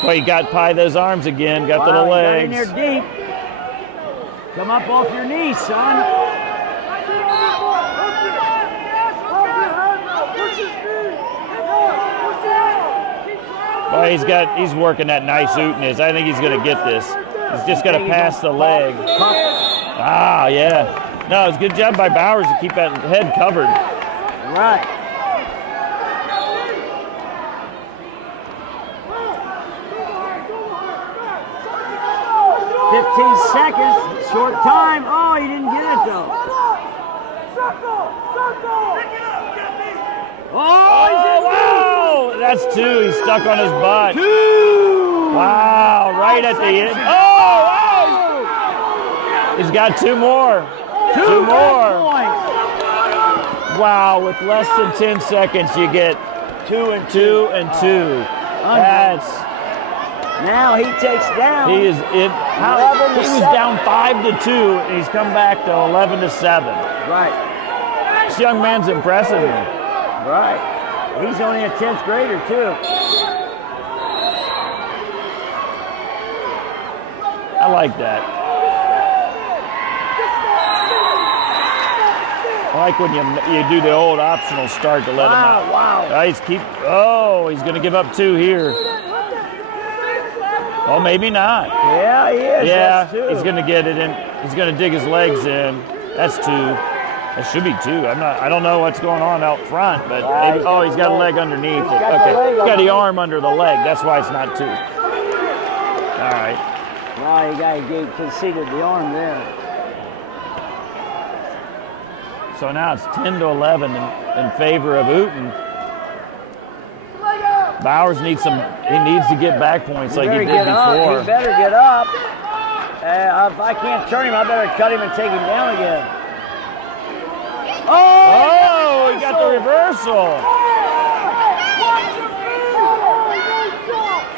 Well, you got pie those arms again, got the He got legs. in there deep. Come up off your knees, son. Well, he's working that nice Newton is. I think he's going to get this. He's just got to pass the leg. Ah, yeah. No, it's a good job by Bowers to keep that head covered. Right. Seconds, short time. Oh, he didn't get it though. Oh, wow! That's 2. He's stuck on his butt. 2. Wow, right at the end. Oh, wow! He's got 2 more. 2 more. Wow, with less than 10 seconds, you get 2 and 2 and 2. That's. Now he takes down. He is in. He was down 5-2, and he's come back to 11-7. Right. This young man's impressing me. Right. He's only a 10th grader too. I like that. I like when you do the old optional start to let him out. Wow. He's going to give up 2 here. Oh, maybe not. Yeah, he is. Yeah, That's 2. he's going to get it in. He's going to dig his legs in. That's 2. That should be 2. I don't know what's going on out front, but he's got a leg underneath it. Okay, he's got the arm under the leg. That's why it's not 2. All right. Wow, you conceded the arm there. So now it's 10-11 in favor of Ooten. Bowers needs to get back points like he did before. He better get up. If I can't turn him, I better cut him and take him down again. Oh, he got the reversal.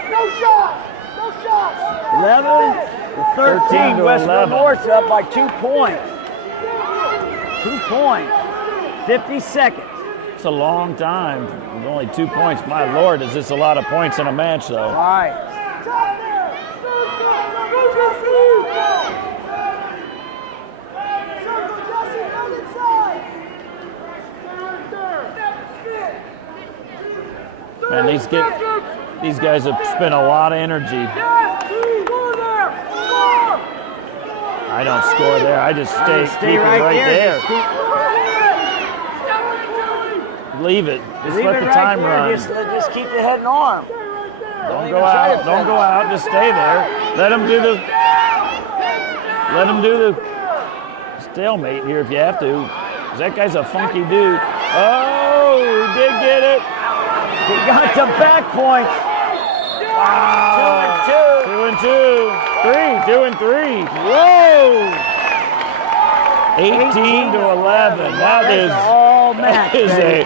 No shots. 11-13. 13-11. Western North's up by 2 points. 2 points. 50 seconds. It's a long time. With only 2 points. My Lord, is this a lot of points in a match, though? All right. Man, these guys have spent a lot of energy. I don't score there. I just stay right there. Leave it. Just let the time run. Just keep the head and arm. Don't go out. Don't go out. Just stay there. Let him do the stalemate here if you have to. 'Cause that guy's a funky dude. Oh, he did get it. He got the back points. Wow. 2 and 2. 2 and 2. 2 and 3. Whoa. 18-11. That is all match. That is a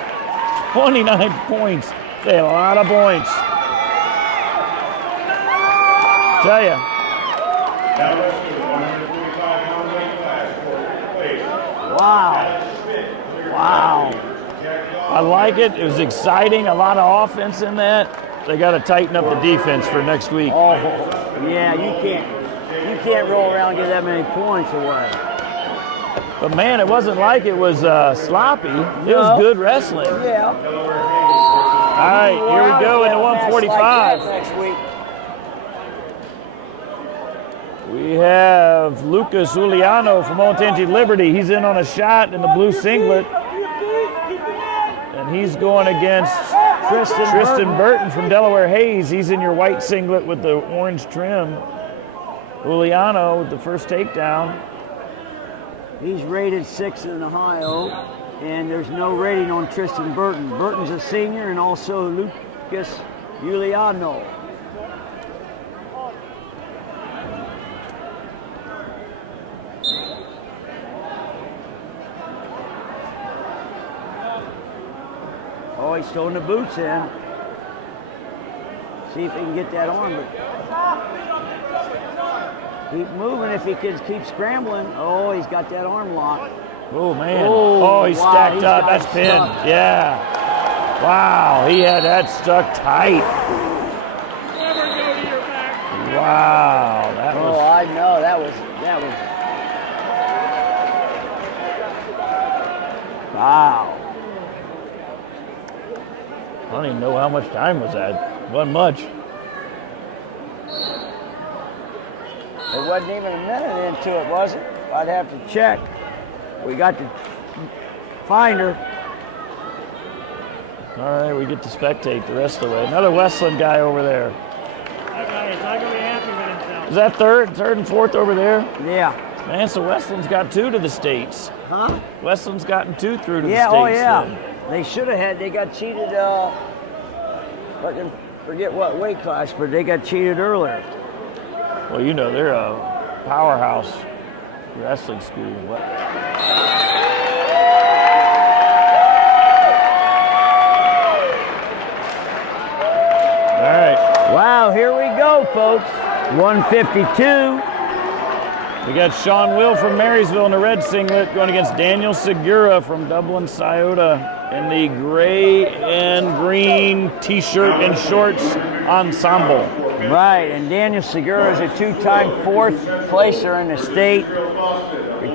29 points. That's a lot of points. Tell ya. Wow. I like it. It was exciting. A lot of offense in that. They got to tighten up the defense for next week. Oh, yeah. You can't roll around and get that many points away. But man, it wasn't like it was sloppy. It was good wrestling. Yeah. All right, here we go into 145. Next week. We have Lucas Uliano from Olentangy Liberty. He's in on a shot in the blue singlet. And he's going against Tristan Burton from Delaware Hayes. He's in your white singlet with the orange trim. Uliano with the first takedown. He's rated 6th in Ohio, and there's no rating on Tristan Burton. Burton's a senior, and also Lucas Uliano. Oh, he's throwing the boots in. See if he can get that on. But keep moving if he can keep scrambling. Oh, he's got that arm locked. Oh, man. Oh, he's stacked up. That's pinned. Yeah. Wow, he had that stuck tight. Wow, that was... Oh, I know. That was... Wow. I don't even know how much time was that. Wasn't much. It wasn't even a minute into it, was it? I'd have to check. We got to find her. All right, we get to spectate the rest of the way. Another Westland guy over there. That guy is not going to be happy with himself. Is that third and fourth over there? Yeah. Man, so Westland's got 2 to the states. Huh? Westland's gotten 2 through to the Yeah, states. oh yeah. Then. They should have had, they got cheated, I can forget what weight class, but they got cheated earlier. Well, you know, they're a powerhouse wrestling school. What? All right. Wow, here we go, folks. 152. We got Sean Will from Marysville in the red singlet going against Daniel Segura from Dublin, Scioto in the gray and green t-shirt and shorts ensemble. Right, and Daniel Segura is a 2-time 4th placer in the state.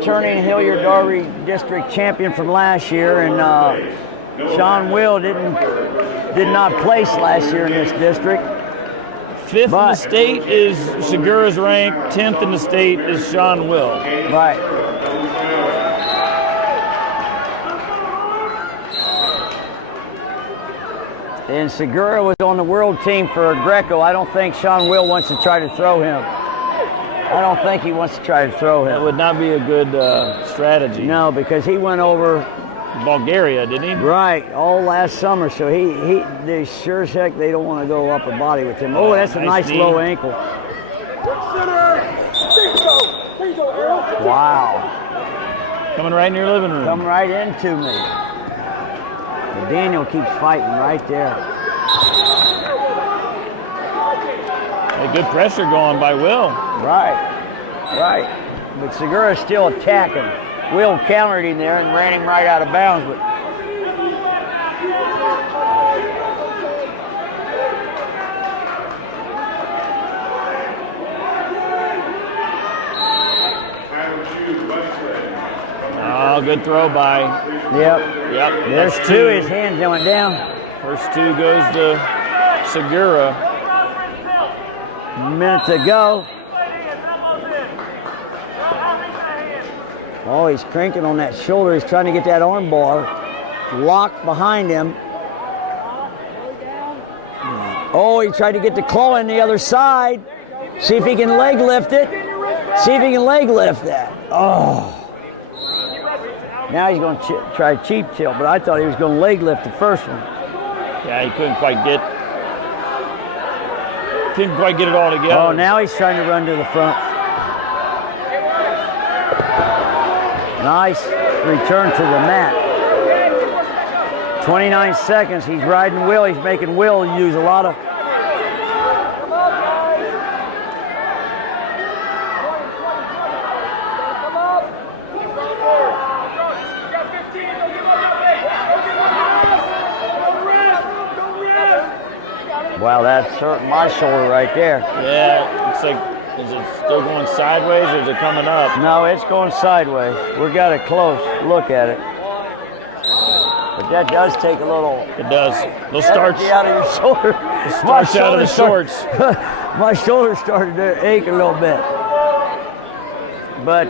returning Hilliard Darby district champion from last year, and Sean Will did not place last year in this district. 5th in the state is Segura's rank. 10th in the state is Sean Will. Right. And Segura was on the world team for Greco. I don't think Sean Will wants to try to throw him. I don't think he wants to try to throw him. That would not be a good strategy. No, because he went over Bulgaria, didn't he? right all last summer. So they sure as heck they don't want to go upper body with him. Oh, that's a nice knee. low ankle. Wow. Coming right in your living room. Come right into me. But Daniel keeps fighting right there. Hey, good pressure going by Will. Right. But Segura's still attacking. Will countered him there and ran him right out of bounds. But Oh, good throw by. Yep. There's That's two. His hands went down. First two goes to Segura. A minute to go. Oh, he's cranking on that shoulder. He's trying to get that arm bar locked behind him. Oh, he tried to get the claw in the other side. See if he can leg lift it. See if he can leg lift that. Oh. Now he's going to try cheap tilt, but I thought he was going to leg lift the first one. Yeah, he couldn't quite get it all together. Oh, now he's trying to run to the front. Nice return to the mat. 29 seconds. He's riding Will. He's making Will use a lot of. Wow, that's hurting my shoulder right there. Yeah, looks like, is it still going sideways or is it coming up? No, it's going sideways. We got a close look at it. But that does take a little. It does. Those starts out of your shoulder. Starts out of the shorts. My shoulder started to ache a little bit. But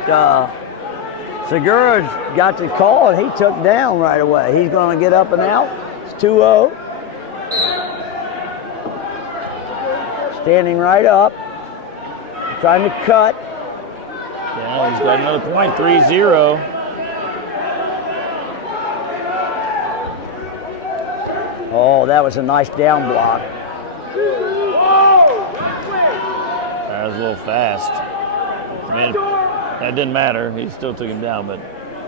Segura's got the call and he took down right away. He's going to get up and out. It's 2-0. Standing right up. Trying to cut. Yeah, he's got another point, 3-0. Oh, that was a nice down block. That was a little fast. I mean, that didn't matter. He still took him down, but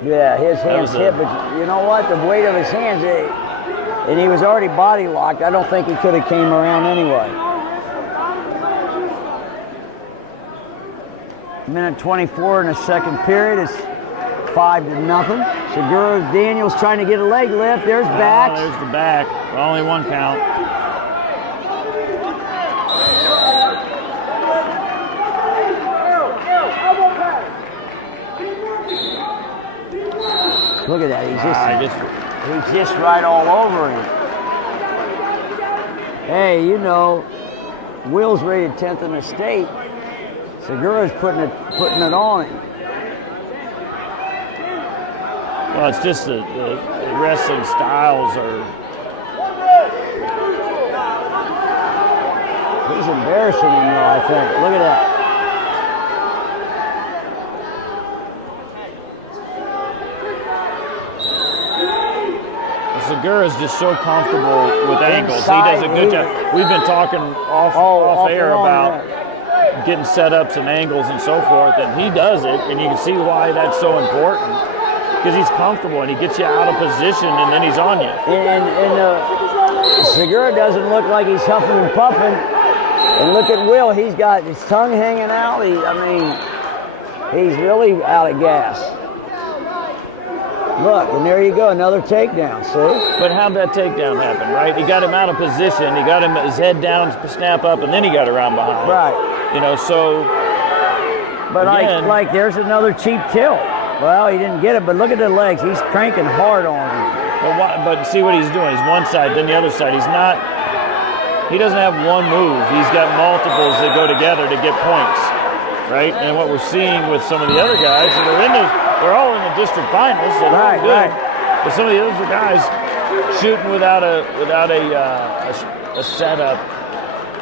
yeah, his hands hit, but you know what? The weight of his hands, and he was already body locked. I don't think he could have came around anyway. Minute 24 in the second period. It's 5-0. Segura Daniels trying to get a leg lift. There's back. Oh, there's the back. Only one count. Look at that. He's just right all over him. Hey, you know, Will's rated 10th in the state. Segura's putting it on him. Well, it's just the wrestling styles are. He's embarrassing him, though, I think. Look at that. Segura's just so comfortable with angles. He does a good job. We've been talking off air about getting setups and angles and so forth, and he does it, and you can see why that's so important. Because he's comfortable and he gets you out of position and then he's on you. And Segura doesn't look like he's huffing and puffing. And look at Will, he's got his tongue hanging out. He's really out of gas. Look, and there you go, another takedown, see? But how'd that takedown happen, right? He got him out of position, he got him his head down, snap up, and then he got around behind. Right. You know, so. But again, like there's another cheap tilt. Well, he didn't get it, but look at the legs. He's cranking hard on him. But see what he's doing. He's one side, then the other side. He doesn't have one move. He's got multiples that go together to get points, right? And what we're seeing with some of the other guys, so they're all in the district finals, so they're all good. Right. But some of the other guys shooting without a setup,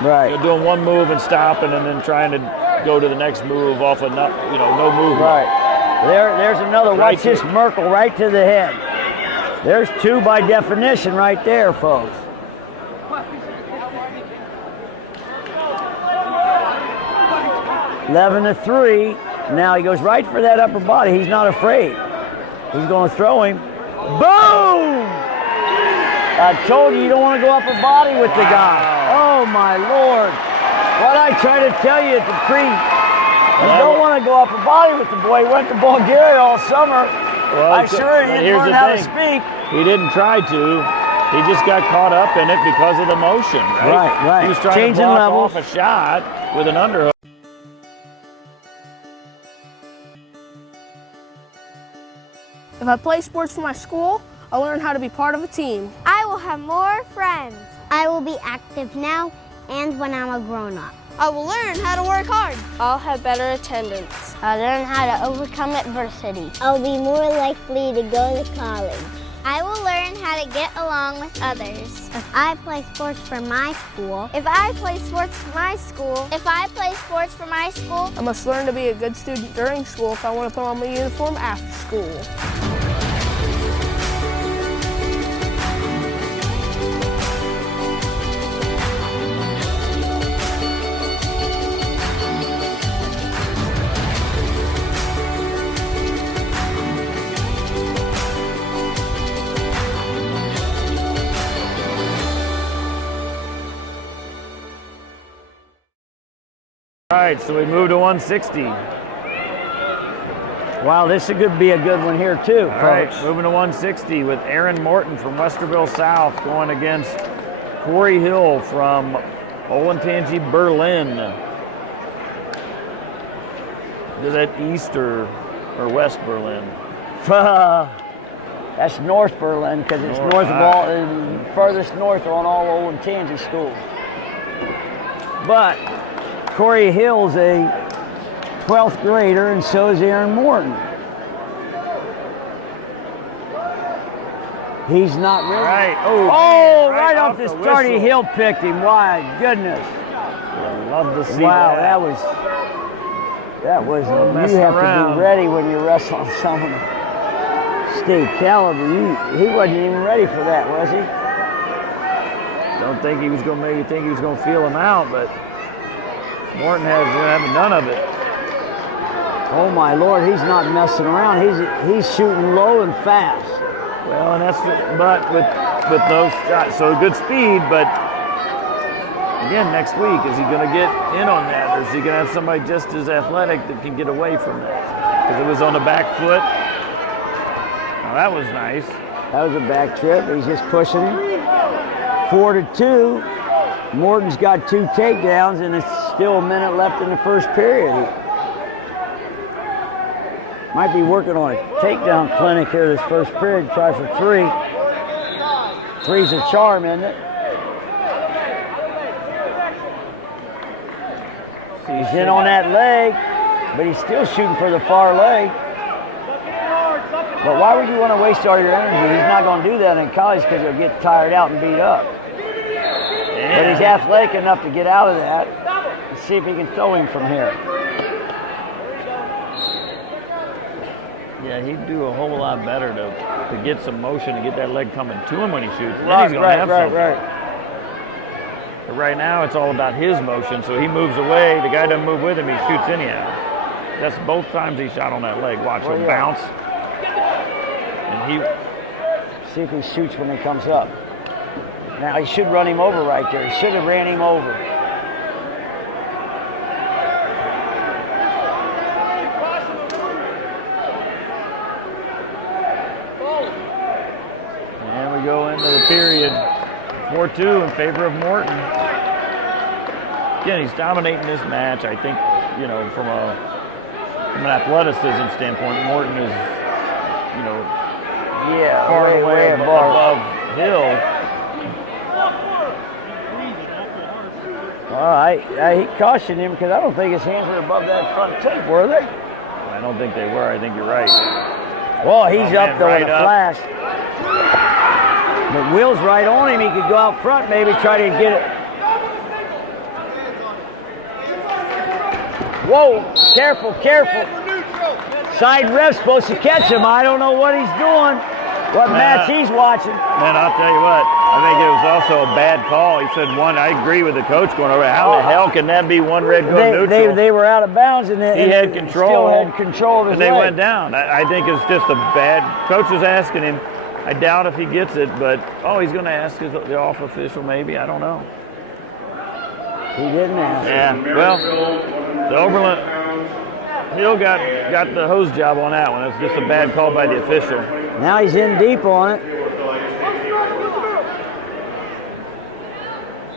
right? You know, doing one move and stopping, and then trying to go to the next move off of no movement. Right. There's another. Watch this Merkel right to the head. There's two by definition right there, folks. (11-3). Now he goes right for that upper body. He's not afraid. He's going to throw him. Boom! I told you don't want to go upper body with the guy. Oh my Lord! What I try to tell you at the pre. You don't want to go upper body with the boy. He went to Bulgaria all summer. Well, I'm sure he didn't learn how to speak. He didn't try to. He just got caught up in it because of the motion, right? Right. He was trying Changing to block levels. off a shot with an underhook. If I play sports for my school, I'll learn how to be part of a team. I will have more friends. I will be active now and when I'm a grown-up. I will learn how to work hard. I'll have better attendance. I'll learn how to overcome adversity. I'll be more likely to go to college. I will learn how to get along with others. If I play sports for my school. If I play sports for my school. If I play sports for my school. I must learn to be a good student during school if I want to put on my uniform after school. All right, so we moved to 160. Wow, this could be a good one here too, All right, folks. moving to 160 with Aaron Morton from Westerville South going against Corey Hill from Olentangy, Berlin. Is that East or West Berlin? That's North Berlin because it's north of all, furthest north on all Olentangy schools. But Corey Hill's a 12th grader, and so is Aaron Morton. He's not really. Right. Oh, man, right off the start, whistle. Hill picked him. My goodness. I love to see Wow, that. that was. messing You have to around. be ready when you wrestle on someone of state caliber. He wasn't even ready for that, was he? Don't think he was going to maybe think he was going to feel him out, but Morton has having none of it. Oh my Lord, he's not messing around. He's shooting low and fast. Well, and that's but with those shots, so good speed. But again, next week, is he going to get in on that, or is he going to have somebody just as athletic that can get away from that? Because it was on the back foot. Now that was nice. That was a back trip. He's just pushing him. 4-2. Morton's got 2 takedowns, and it's still a minute left in the first period. He might be working on a takedown clinic here this first period. Try for 3. 3's a charm, isn't it? He's in on that leg, but he's still shooting for the far leg. But why would you want to waste all your energy? He's not going to do that in college because he'll get tired out and beat up. But he's athletic enough to get out of that and see if he can throw him from here. Yeah, he'd do a whole lot better to get some motion, to get that leg coming to him when he shoots. Then he's going to have something. Right. But right now, it's all about his motion. So he moves away. The guy doesn't move with him. He shoots anyhow. That's both times he shot on that leg. Watch him bounce. And he. See if he shoots when he comes up. Now he should run him over right there. He should have ran him over. And we go into the period 4-2 in favor of Morton. Again, he's dominating this match. I think, from a from an athleticism standpoint, Morton is, far and away above Hill. All right, he cautioned him because I don't think his hands were above that front tape, were they? I don't think they were. I think you're right. Well, he's up though in a up. flash. But Will's right on him. He could go out front, maybe try to get it. Whoa, careful, careful. Side ref's supposed to catch him. I don't know what he's doing, what match he's watching. Man, I'll tell you what, I think it was also a bad call. He said one, I agree with the coach going over. How the hell can that be one red going neutral? They were out of bounds and he had control. Still had control of his and they leg. went down. I think it's just a bad, coach was asking him. I doubt if he gets it, but, he's going to ask the off official maybe. I don't know. He didn't ask. Yeah, well, the Oberlin, Hill got the hose job on that one. It's just a bad call by the official. Now he's in deep on it.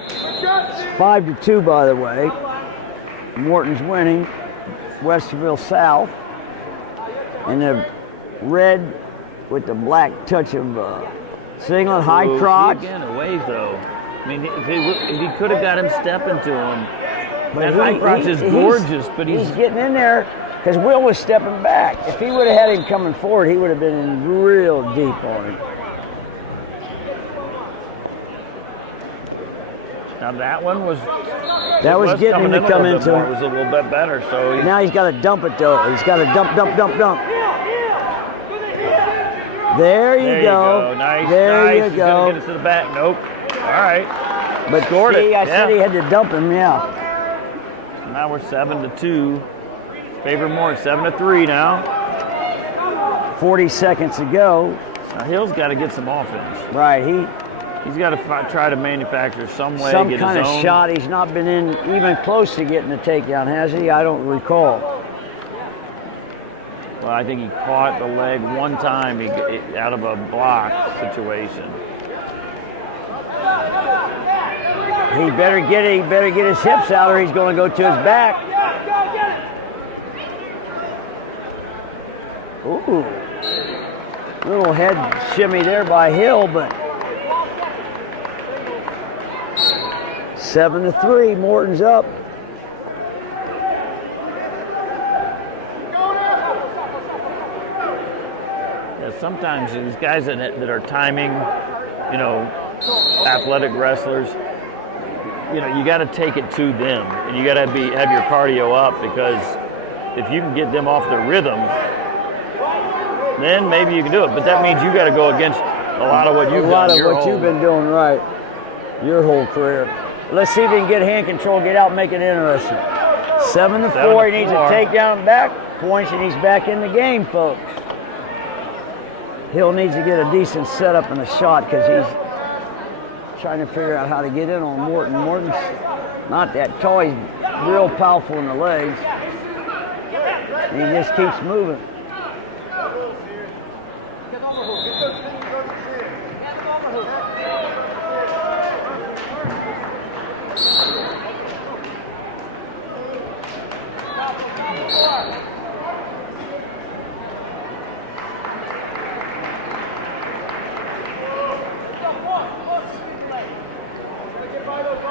It's 5-2, by the way. Morton's winning. Westerville South. And the red with the black touch of singlet, high crotch. Again, away though. I mean, if he could have got him stepping to him. But that high crotch is gorgeous, but he's getting in there because Will was stepping back. If he would have had him coming forward, he would have been in real deep on him. Now that one was. That was getting him to come into it. It was a little bit better. So now he's got to dump it though. He's got to dump. There you go. Nice. There you He's go. gonna get it to the back. Nope. All right. But scored see, it. I said he had to dump him. Yeah. So now we're 7-2. Favor more. 7-3 now. 40 seconds to go. Now Hill's got to get some offense. Right. He's got to try to manufacture some way. Some get kind his of own. shot. He's not been in even close to getting the takedown, has he? I don't recall. Well, I think he caught the leg one time out of a block situation. He better get it. He better get his hips out, or he's going to go to his back. Ooh, little head shimmy there by Hill, but 7-3. Morton's up. Sometimes these guys that are timing, athletic wrestlers, you got to take it to them, and you got to have your cardio up, because if you can get them off the rhythm, then maybe you can do it. But that means you got to go against a lot of what you've done. You've been doing right your whole career. Let's see if he can get hand control, get out, and make it interesting. 7-4. He needs a takedown back points, and he's back in the game, folks. Hill needs to get a decent setup and a shot, because he's trying to figure out how to get in on Morton. Morton's not that tall. He's real powerful in the legs. And he just keeps moving.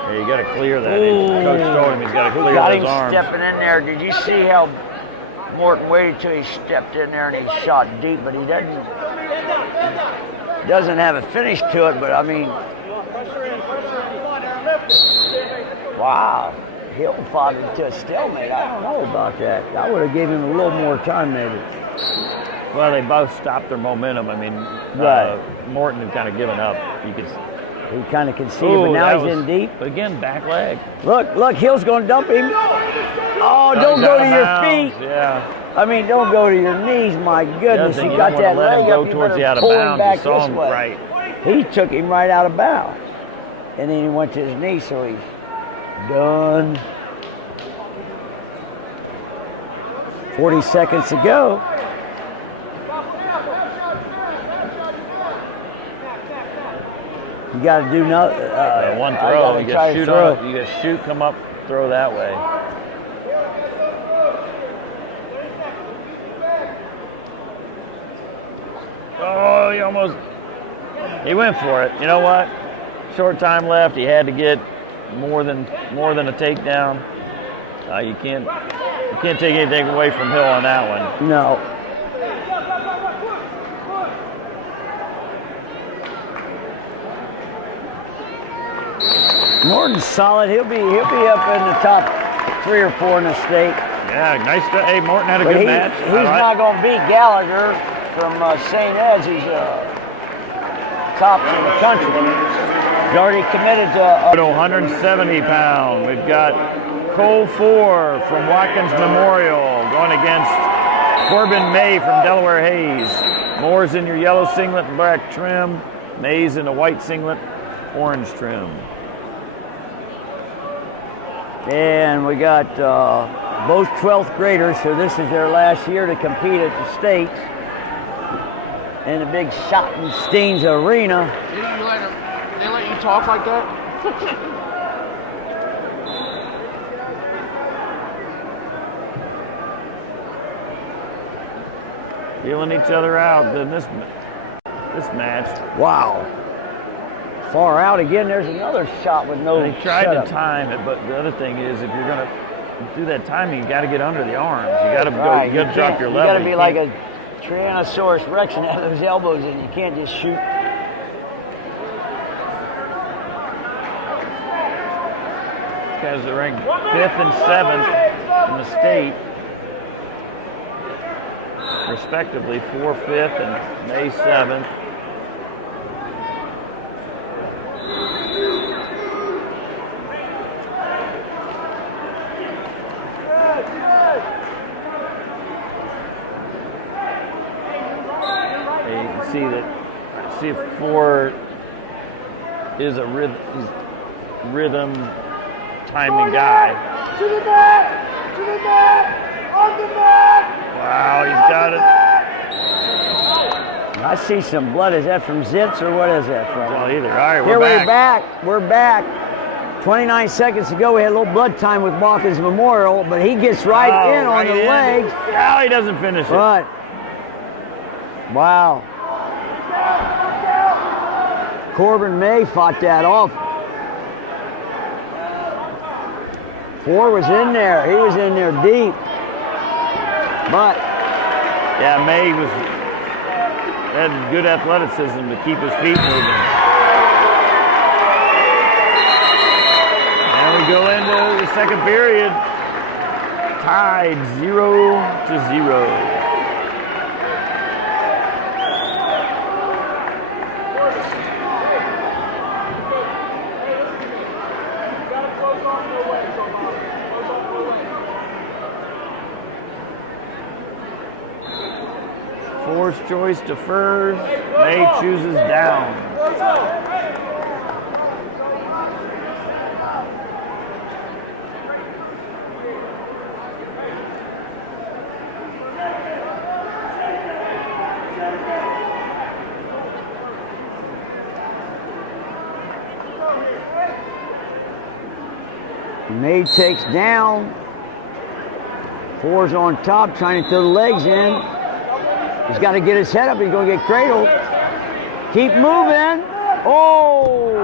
Yeah, you got to clear that. Coach told him he's got to clear those arms. Got him stepping in there. Did you see how Morton waited till he stepped in there and he shot deep? But he doesn't have a finish to it. But I mean, wow, Hill fought into a stalemate. I don't know about that. I would have given him a little more time, maybe. Well, they both stopped their momentum. I mean, Morton had kind of given up. He kind of conceded, but now he's in deep. But again, back leg. Look, Hill's going to dump him. Oh, don't go to your feet. Yeah. I mean, don't go to your knees. My goodness, he got that leg up. You better pull him back this way. Right. He took him right out of bounds, and then he went to his knee, so he's done. 40 seconds to go. You got to do nothing. One throw. You got to shoot on it. You got to shoot, come up, throw that way. he went for it. You know what? Short time left. He had to get more than a takedown. You can't take anything away from Hill on that one. No. Norton's solid. He'll be up in the top 3 or 4 in the state. Yeah, nice. Hey, Morton had a good match. He's not going to beat Gallagher from St. Ed's. He's top in the country. He's already committed to 170 pound. We've got Cole Four from Watkins Memorial going against Corbin May from Delaware Hayes. Moore's in your yellow singlet, black trim. May's in a white singlet, orange trim. And we got both 12th graders, so this is their last year to compete at the States in the big Schottensteins Arena. They let you talk like that? Feeling each other out in this match. Wow. Far out again. There's another shot with no. They tried setup. to time it, but the other thing is, if you're gonna do that timing, you got to get under the arms. You got to right. You got to drop your level. You got to be like a Tyrannosaurus Rex and have those elbows in. You can't just shoot. Guys are ranked 5th and 7th in the state, respectively. 4th, 5th, and May 7th. See if 4 is a rhythm timing guy. To the mat! To the mat! On the mat! Wow, he's got it. I see some blood. Is that from Zitz or what is that from? Well, either. All right, Here we're back. We're back. 29 seconds to go. We had a little blood time with Watkins Memorial, but he gets right in on the legs. Now he doesn't finish it. But, wow. Corbin May fought that off. 4 was in there. He was in there deep. But yeah, May had good athleticism to keep his feet moving. And we go into the second period. Tied 0-0. Four's choice defers. May chooses down. May takes down. 4's on top, trying to throw the legs in. He's got to get his head up. He's going to get cradled. Keep moving. Oh!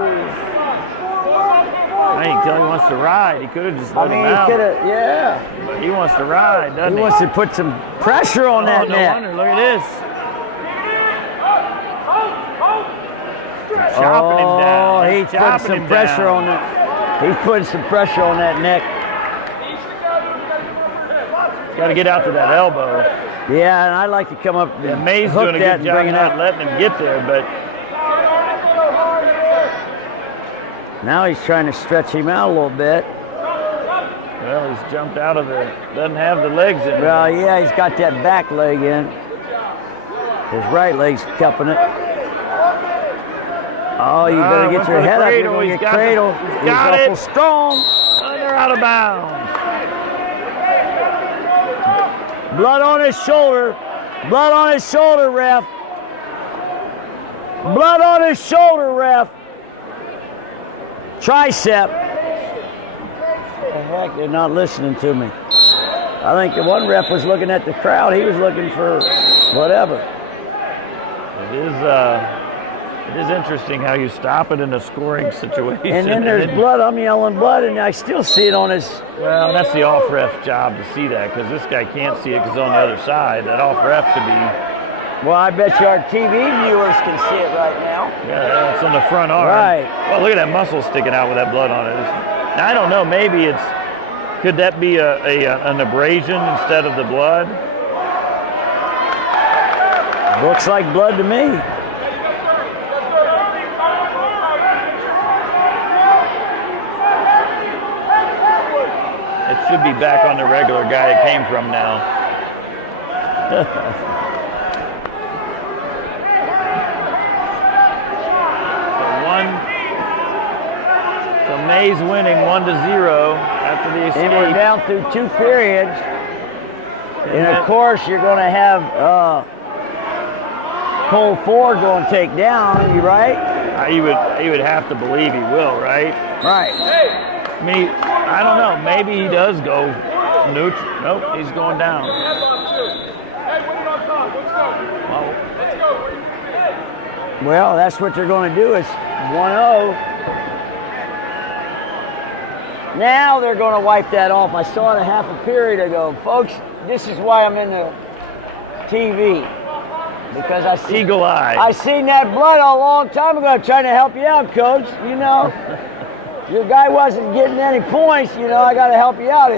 I ain't tell he wants to ride. He could have just let him out. Yeah. But he wants to ride, doesn't he? He wants to put some pressure on that no net. wonder. Look at this. Chopping him down. He's putting some pressure on that. He's putting some pressure on that neck. Got to get out to that elbow. Yeah, and I'd like to come up and May's hook doing a that good and bring job it not up. letting him get there, but now he's trying to stretch him out a little bit. well, he's jumped out of the, doesn't have the legs in it. Well, yeah, he's got that back leg in. His right leg's cupping it. Oh, you better get your head up. You're going to get cradled. He's awful strong. Oh, they're out of bounds. Blood on his shoulder. Blood on his shoulder, ref. Blood on his shoulder, ref. Tricep. The heck, they're not listening to me. I think the one ref was looking at the crowd. He was looking for whatever. It is it is interesting how you stop it in a scoring situation. And then there's blood. I'm yelling blood, and I still see it on his. Well, that's the off ref's job to see that, because this guy can't see it because on the other side. That off ref could be. Well, I bet you our TV viewers can see it right now. Yeah, it's on the front arm. Right. Well, look at that muscle sticking out with that blood on it. Now, I don't know. Maybe it's. Could that be an abrasion instead of the blood? Looks like blood to me. It should be back on the regular guy it came from now. So May's winning 1-0 after the escape. And we're down through 2 periods. And of course, you're going to have Cole Ford going to take down. You right? He would have to believe he will, right? Right. I mean, I don't know. Maybe he does go neutral. Nope, he's going down. Well, that's what they're going to do. It's 1-0. Now they're going to wipe that off. I saw it a half a period ago. Folks, this is why I'm in the TV. Because I see eagle eye. I seen that blood a long time ago trying to help you out, Coach. You know, your guy wasn't getting any points. You know, I got to help you out.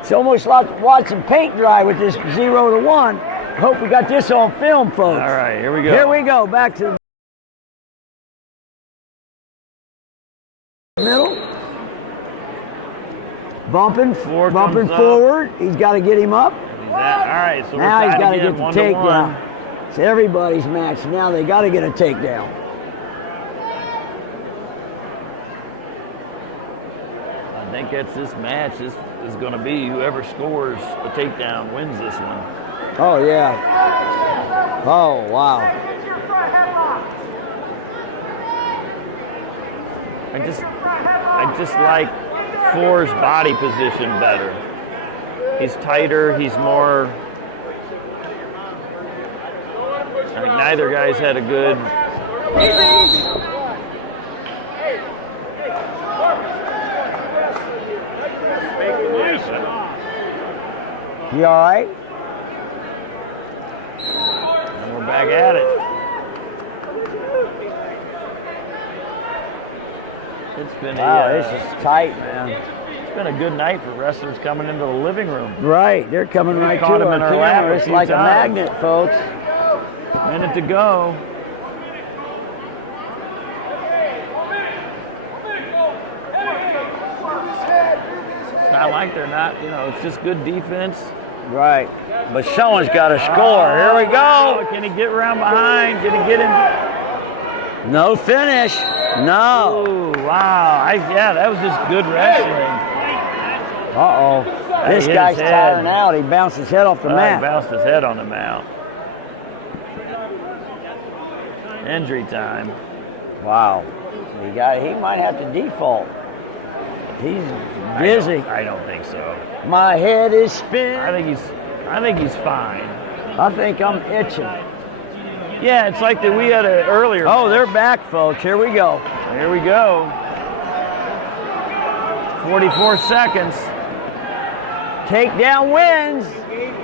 It's almost like watching paint dry with this 0-1. Hope we got this on film, folks. All right, here we go. Here we go. Back to the middle. Bumping forward. He's got to get him up. All right, so now he's got to get the 1-1. takedown. It's everybody's match. Now they got to get a takedown. I think that's this match. This is going to be whoever scores the takedown wins this one. Oh, yeah. Oh, wow. I just like Four's body position better. He's tighter. He's more. I think neither guy's had a good. You all right? And we're back at it. It's been this is tight, man. It's been a good night for wrestlers coming into the living room. Right, they're coming right to caught him our in our lap camera. a It's few like a times. magnet, folks. Minute to go. It's not like they're not, it's just good defense. Right, but someone's got to score. Here we go. Can he get around behind? Can he get him? No finish. No. Oh, wow. That was just good wrestling. Uh-oh. This guy's tiring out. He bounced his head off the mat. He bounced his head on the mat. Injury time. Wow. He might have to default. He's dizzy. I don't think so. My head is spinning. I think he's fine. I think I'm itching. Yeah, it's like we had an earlier. Oh, they're back, folks. Here we go. Here we go. 44 seconds. Takedown wins.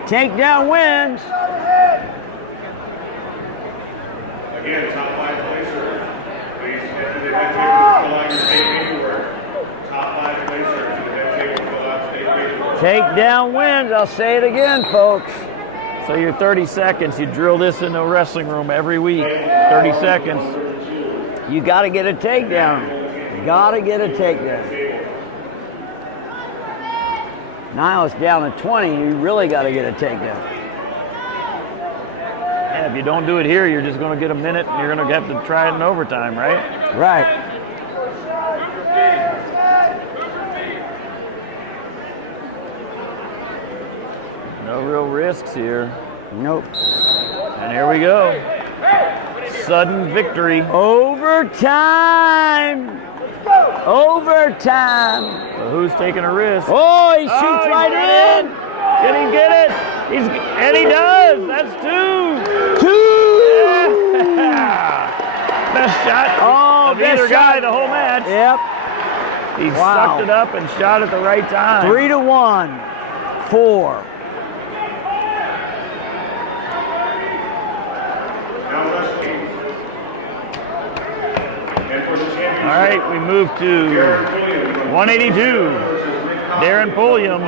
Takedown wins. Again, top 5 placers. Please head to the head table to fill out your state paperwork. Top 5 placers to the head table to fill out state paperwork. Takedown wins. I'll say it again, folks. So your 30 seconds, you drill this in the wrestling room every week. 30 seconds. You got to get a takedown. You got to get a takedown. Now it's down to 20. You really got to get a takedown. Yeah, if you don't do it here, you're just going to get a minute, and you're going to have to try it in overtime, right? Right. No real risks here. Nope. And here we go. Sudden victory. Overtime. Overtime. So who's taking a risk? Oh, he shoots right in. Did he get it? And he does. That's 2. 2. best shot of either guy the whole match. Yep. He sucked it up and shot at the right time. 3-1. 4. All right, we move to 182. Darren Pulliam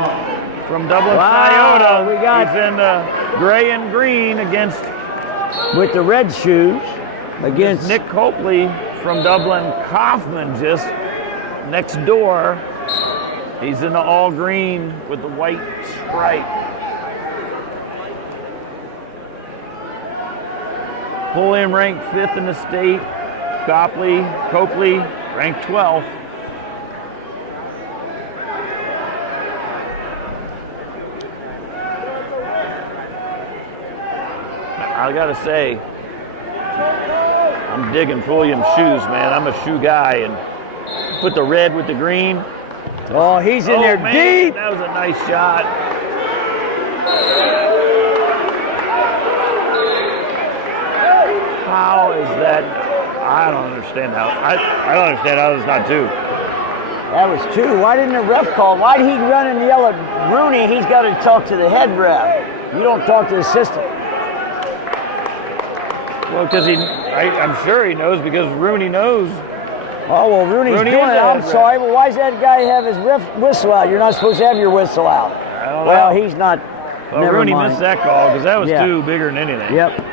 from Dublin Scioto. He's in gray and green with the red shoes against Nick Copley from Dublin. Kaufman just next door. He's in the all green with the white stripe. Pulliam ranked 5th in the state. Copley ranked 12th. I gotta say, I'm digging Pulliam's shoes, man. I'm a shoe guy, and put the red with the green. Oh, he's in there deep. That was a nice shot. How is that? I don't understand how. I don't understand how it's not 2. That was 2. Why didn't the ref call? Why did he run and yell at Rooney? He's got to talk to the head ref. You don't talk to the assistant. Well, because I'm sure he knows, because Rooney knows. Oh, well, Rooney's doing it. I'm sorry, but why does that guy have his whistle out? You're not supposed to have your whistle out. Well, he's not. Well, Rooney missed that call because that was 2 bigger than anything. Yep.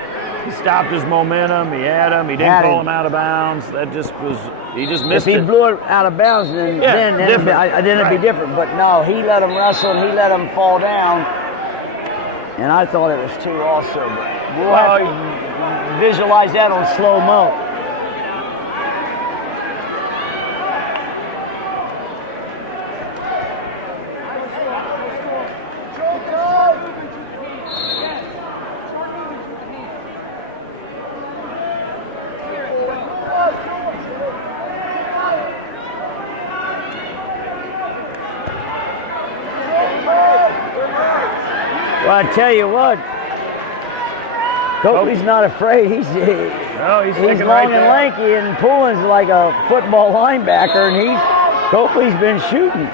He stopped his momentum. He had him. He didn't call him out of bounds. That just was. He just missed it. If he blew it out of bounds, then it'd be different. But no, he let him wrestle and he let him fall down. And I thought it was 2 also. But we'll have to visualize that on slow-mo. Well, I tell you what, Copley's not afraid. He's long and lanky, and Pullen's like a football linebacker, and Copley's been shooting.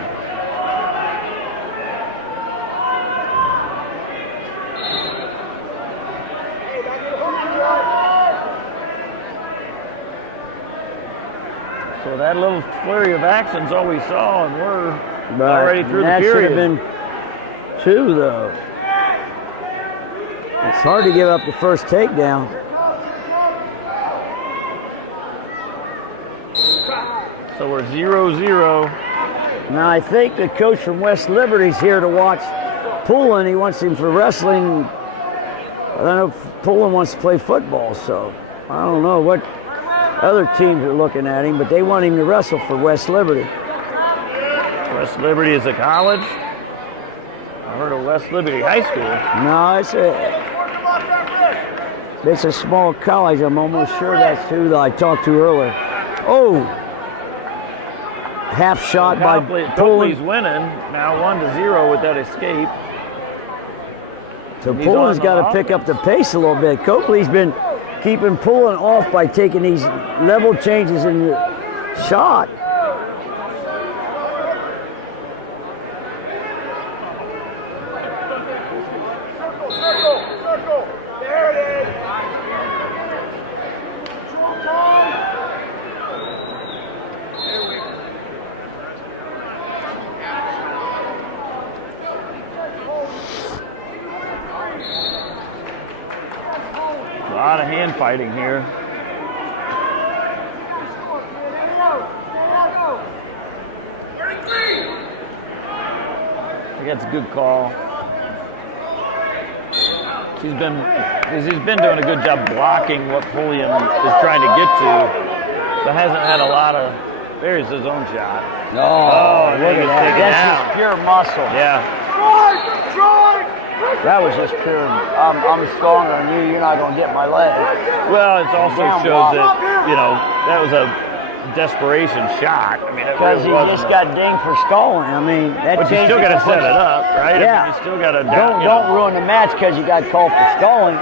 So that little flurry of action's all we saw, and we're already through the period. That should have been 2, though. It's hard to give up the first takedown. So we're 0-0. Now I think the coach from West Liberty's here to watch Pullen. He wants him for wrestling. I know Pullen wants to play football, so I don't know what other teams are looking at him, but they want him to wrestle for West Liberty. West Liberty is a college? I heard of West Liberty High School. No, it's a small college. I'm almost sure that's who that I talked to earlier. Oh! Half shot by Pullen. Copley's winning now 1-0 with that escape. So Pullen's got to pick up the pace a little bit. Copley's been keeping Pullen off by taking these level changes in the shot. A lot of hand fighting here. I think that's a good call. He's been doing a good job blocking what Pulliam is trying to get to, but hasn't had a lot of. There's his own shot. Oh, look at that. That's just pure muscle. Yeah. That was just pure, I'm stronger than you, you're not going to get my leg. Well, it also shows that, that was a desperation shot. I mean, because he just got dinged for stalling. I mean, that but you still got to set it up, right? Yeah. I mean, you still got to don't ruin the match because you got called for stalling.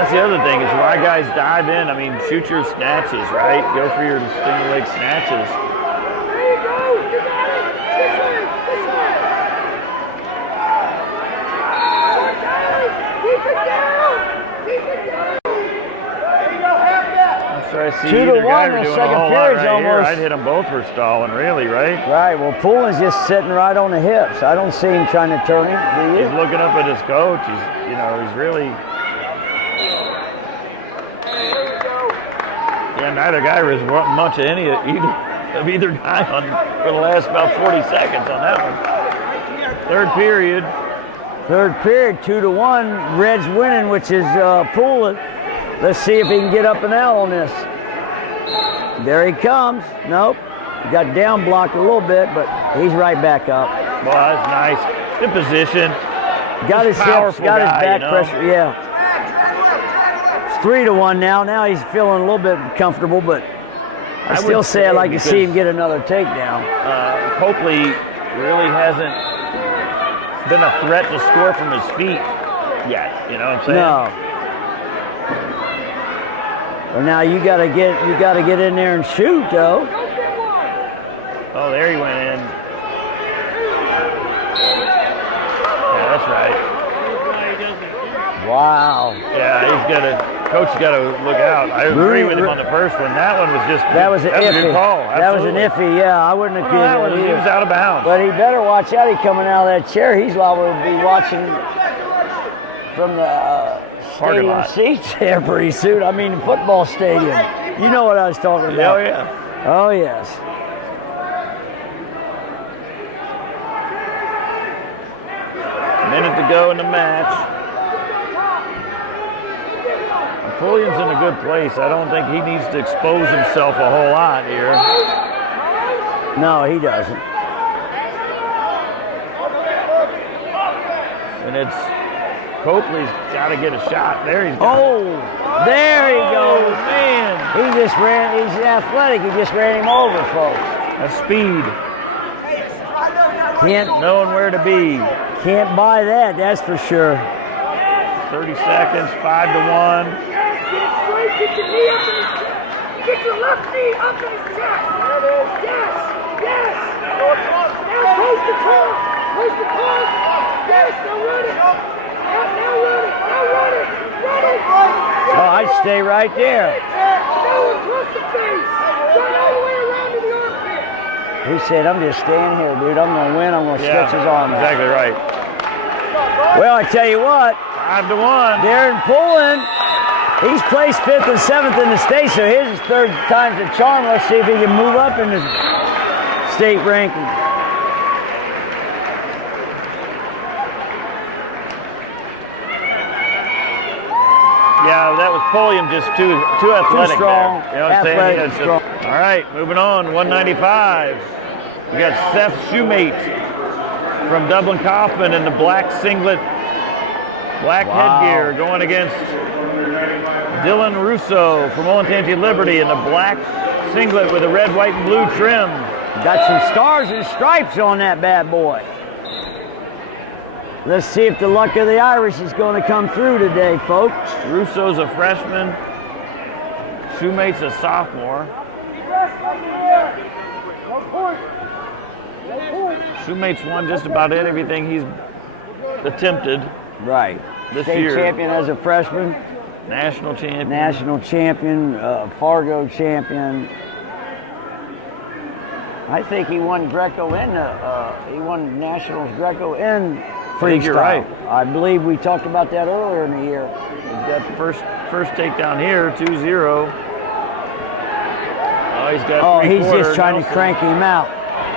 That's the other thing is why guys dive in. I mean, shoot your snatches, right? Go for your sting leg snatches. There you go. You got it. This way. This way. Keep it down. Keep it down. There you go. Have that. I'm sorry, I see 2 to either guy 1. are The doing a second whole lot period's right here. almost. I'd hit them both for stalling, really, right? Right. Well, Poolin's just sitting right on the hips. I don't see him trying to turn him. Do you? He's looking up at his coach. He's really. Yeah, neither guy was much of either guy for the last about 40 seconds on that one. Third period. Third period, 2 to 1. Red's winning, which is Poolin. Let's see if he can get up and out on this. There he comes. Nope. He got down blocked a little bit, but he's right back up. Well, that's nice. Good position. Got his hips, got his back pressure. Yeah. It's 3 to 1 now. Now he's feeling a little bit comfortable, but I still say I'd like to see him get another takedown. Copley really hasn't been a threat to score from his feet yet. You know what I'm saying? No. Well, now you got to get in there and shoot, though. Oh, there he went in. Yeah, that's right. Wow. Yeah, coach's got to look out. I agree with him on the first one. That one was just that was an that's iffy. a good call. That was an iffy. Yeah, I wouldn't have given that one. it He was out of bounds. But he better watch out. He's coming out of that chair. He's liable to be watching from the stadium seats there pretty soon. I mean, football stadium. You know what I was talking about. Oh, yeah. Oh, yes. A minute to go in the match. Napoleon's in a good place. I don't think he needs to expose himself a whole lot here. No, he doesn't. And it's Copley's got to get a shot. There he's there he goes. Man. He's athletic. He just ran him over, folks. That's speed. Knowing where to be. Can't buy that, that's for sure. 30 seconds, 5 to 1. Get straight, get your knee up in his chest. Get your left knee up in his chest. There it is. Yes. Yes. Now post the toss. Post the toss. Yes, now run it. Now run it. Now run it. Run it. Oh, I'd stay right there. Now across the face. Run all the way around to the armpit. He said, I'm just staying here, dude. I'm going to win. I'm going to stretch his arm out. Exactly right. Well, I tell you what. 5 to 1. Darren Pullen, he's placed 5th and 7th in the state, so his is 3rd time's the charm. Let's see if he can move up in the state ranking. Yeah, that was Pulliam just too athletic. Too strong. There. You know what I'm saying? Strong. All right, moving on. 195. We got Seth Shoemate from Dublin Kaufman in the black singlet, black headgear, going against Dylan Russo from Olentangy Liberty in the black singlet with a red, white, and blue trim. Got some stars and stripes on that bad boy. Let's see if the luck of the Irish is going to come through today, folks. Russo's a freshman. Shoemate's a sophomore. Shoemate's won just about everything he's attempted. Right. This State year. champion as a freshman. National champion. National champion, Fargo champion. I think he won Greco in he won Nationals Greco in freestyle. I think you're right. I believe we talked about that earlier in the year. He's got the first takedown here, 2-0. Oh, he's got he's just trying to crank him out.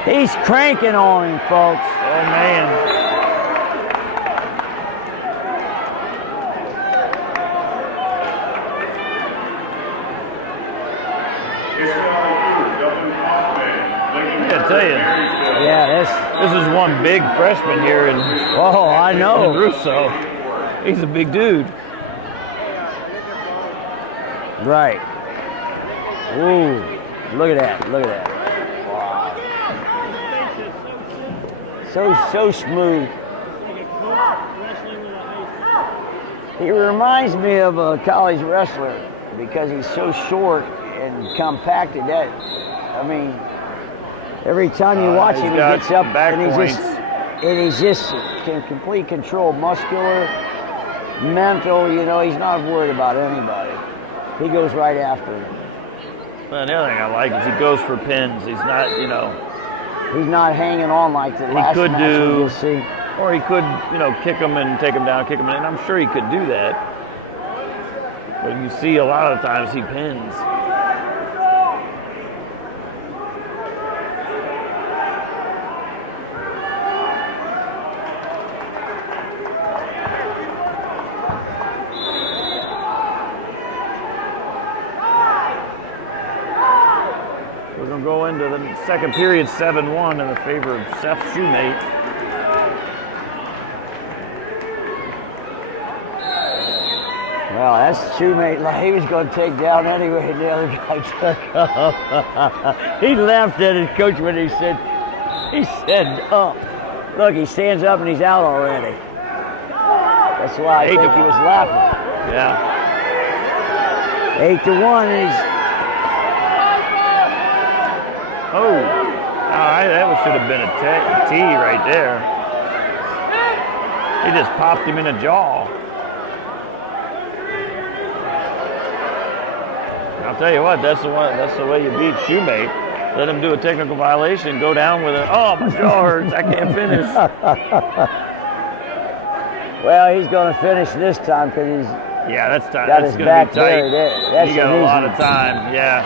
He's cranking on him, folks. Oh, man. I gotta tell you. Yeah, this is one big freshman here in I know. in Russo. He's a big dude. Right. Ooh, look at that, look at that. Wow. So smooth. He reminds me of a college wrestler because he's so short and compacted. Every time you watch him, he gets up and he's just in complete control, muscular, mental. He's not worried about anybody. He goes right after him. Well, the other thing I like is he goes for pins. He's not, he's not hanging on like the last match we just see. Or he could, kick him and take him down, kick him in. And I'm sure he could do that. But you see a lot of times he pins. We're going to go into the second period 7-1 in the favor of Seth's shoemate. Well, that's shoemate. He was going to take down anyway, and the other guy took up. He laughed at his coach when he said, up. Look, he stands up and he's out already. That's why I think he was laughing. Yeah. 8-1, and he's... Oh, that should have been a T right there. He just popped him in the jaw. I'll tell you what, that's the way you beat shoemate. Let him do a technical violation, go down with it. Oh, my jaw hurts, I can't finish. Well, he's going to finish this time because he's that's time. got That's his back be tight. buried. That's you got a lot of time, yeah.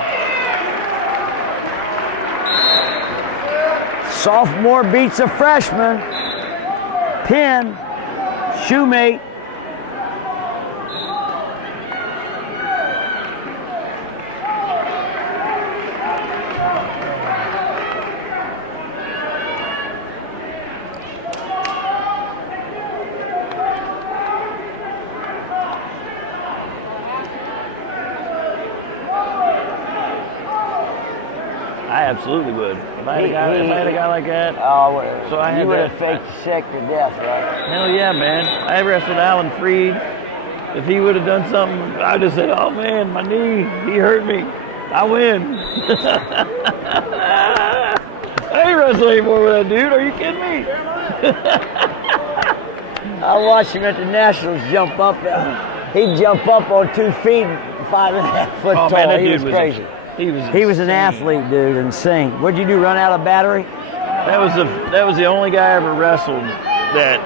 Sophomore beats a freshman. Pin, shoemate. I absolutely would. If I had a guy like that, so you would have faked sick to death, right? Hell yeah, man. I wrestled Alan Freed. If he would have done something, I'd have said, oh man, my knee, he hurt me. I win. I ain't wrestling anymore with that dude. Are you kidding me? I watched him at the Nationals jump up. He'd jump up on 2 feet, 5.5 foot tall. Man, he was crazy. He was an athlete, dude, insane. What'd you do, run out of battery? That was the only guy I ever wrestled that,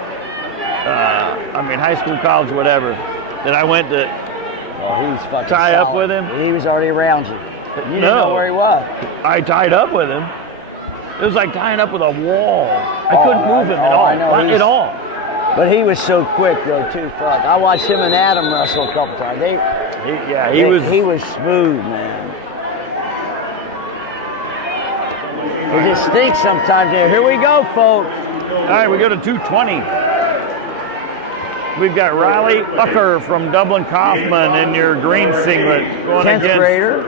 high school, college, whatever, that I went to he was fucking tie solid. up with him. He was already around you. But you didn't know where he was. I tied up with him. It was like tying up with a wall. I couldn't move him at all. Not at all. But he was so quick, though, too. Fuck. I watched him and Adam wrestle a couple times. He was smooth, man. It just stinks sometimes there. Here we go, folks. All right, we go to 220. We've got Riley Ucker from Dublin Kaufman in your green singlet going 10th against grader.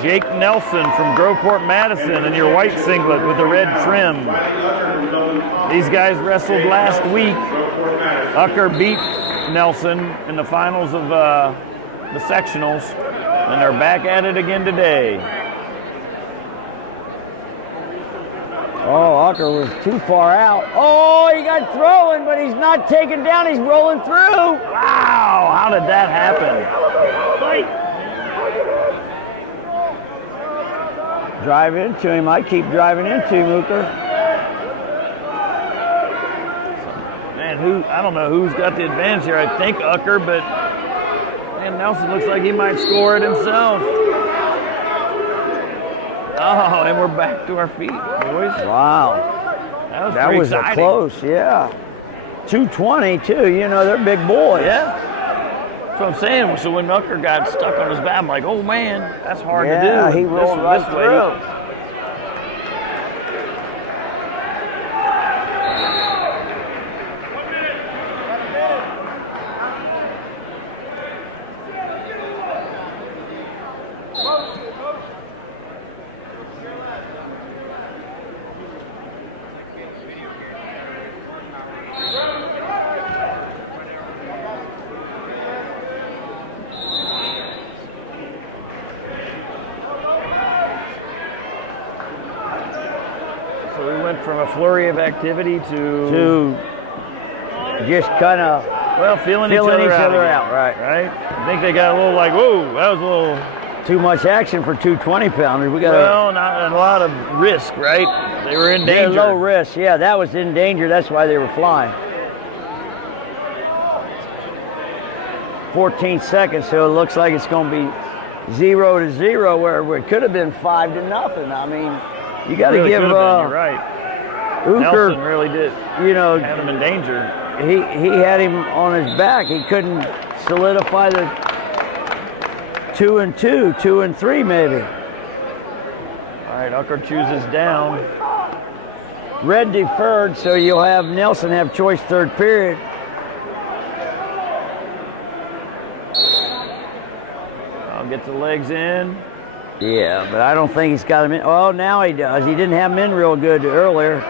Jake Nelson from Groveport Madison in your white singlet with the red trim. These guys wrestled last week. Ucker beat Nelson in the finals of the sectionals, and they're back at it again today. Oh, Ucker was too far out. Oh, he got throwing, but he's not taken down. He's rolling through. Wow, how did that happen? Drive into him. I keep driving into him, Ucker. Man, I don't know who's got the advantage here. I think Ucker, but man, Nelson looks like he might score it himself. Oh, and we're back to our feet, boys. Wow. That was a close, yeah. 220, too. You know, they're big boys. Yeah. That's what I'm saying. So when Ucker got stuck on his back, I'm like, oh, man, that's hard to do. Yeah, he rolled right through. So we went from a flurry of activity to just kind of feeling each other out, right? I think they got a little like, whoa, that was a little too much action for 220-pounders. We got not a lot of risk, right? They were in danger. Low risk, yeah. That was in danger. That's why they were flying. 14 seconds, so it looks like it's going to be 0-0, where it could have been 5-0. I mean, you got to really give. You're right. Uker, Nelson really did. Had him in danger. He had him on his back. He couldn't solidify the 2 and 2, 2 and 3 maybe. All right, Ucker chooses down. Red deferred, so you'll have Nelson have choice third period. I'll get the legs in. Yeah, but I don't think he's got him in. Oh, now he does. He didn't have him in real good earlier.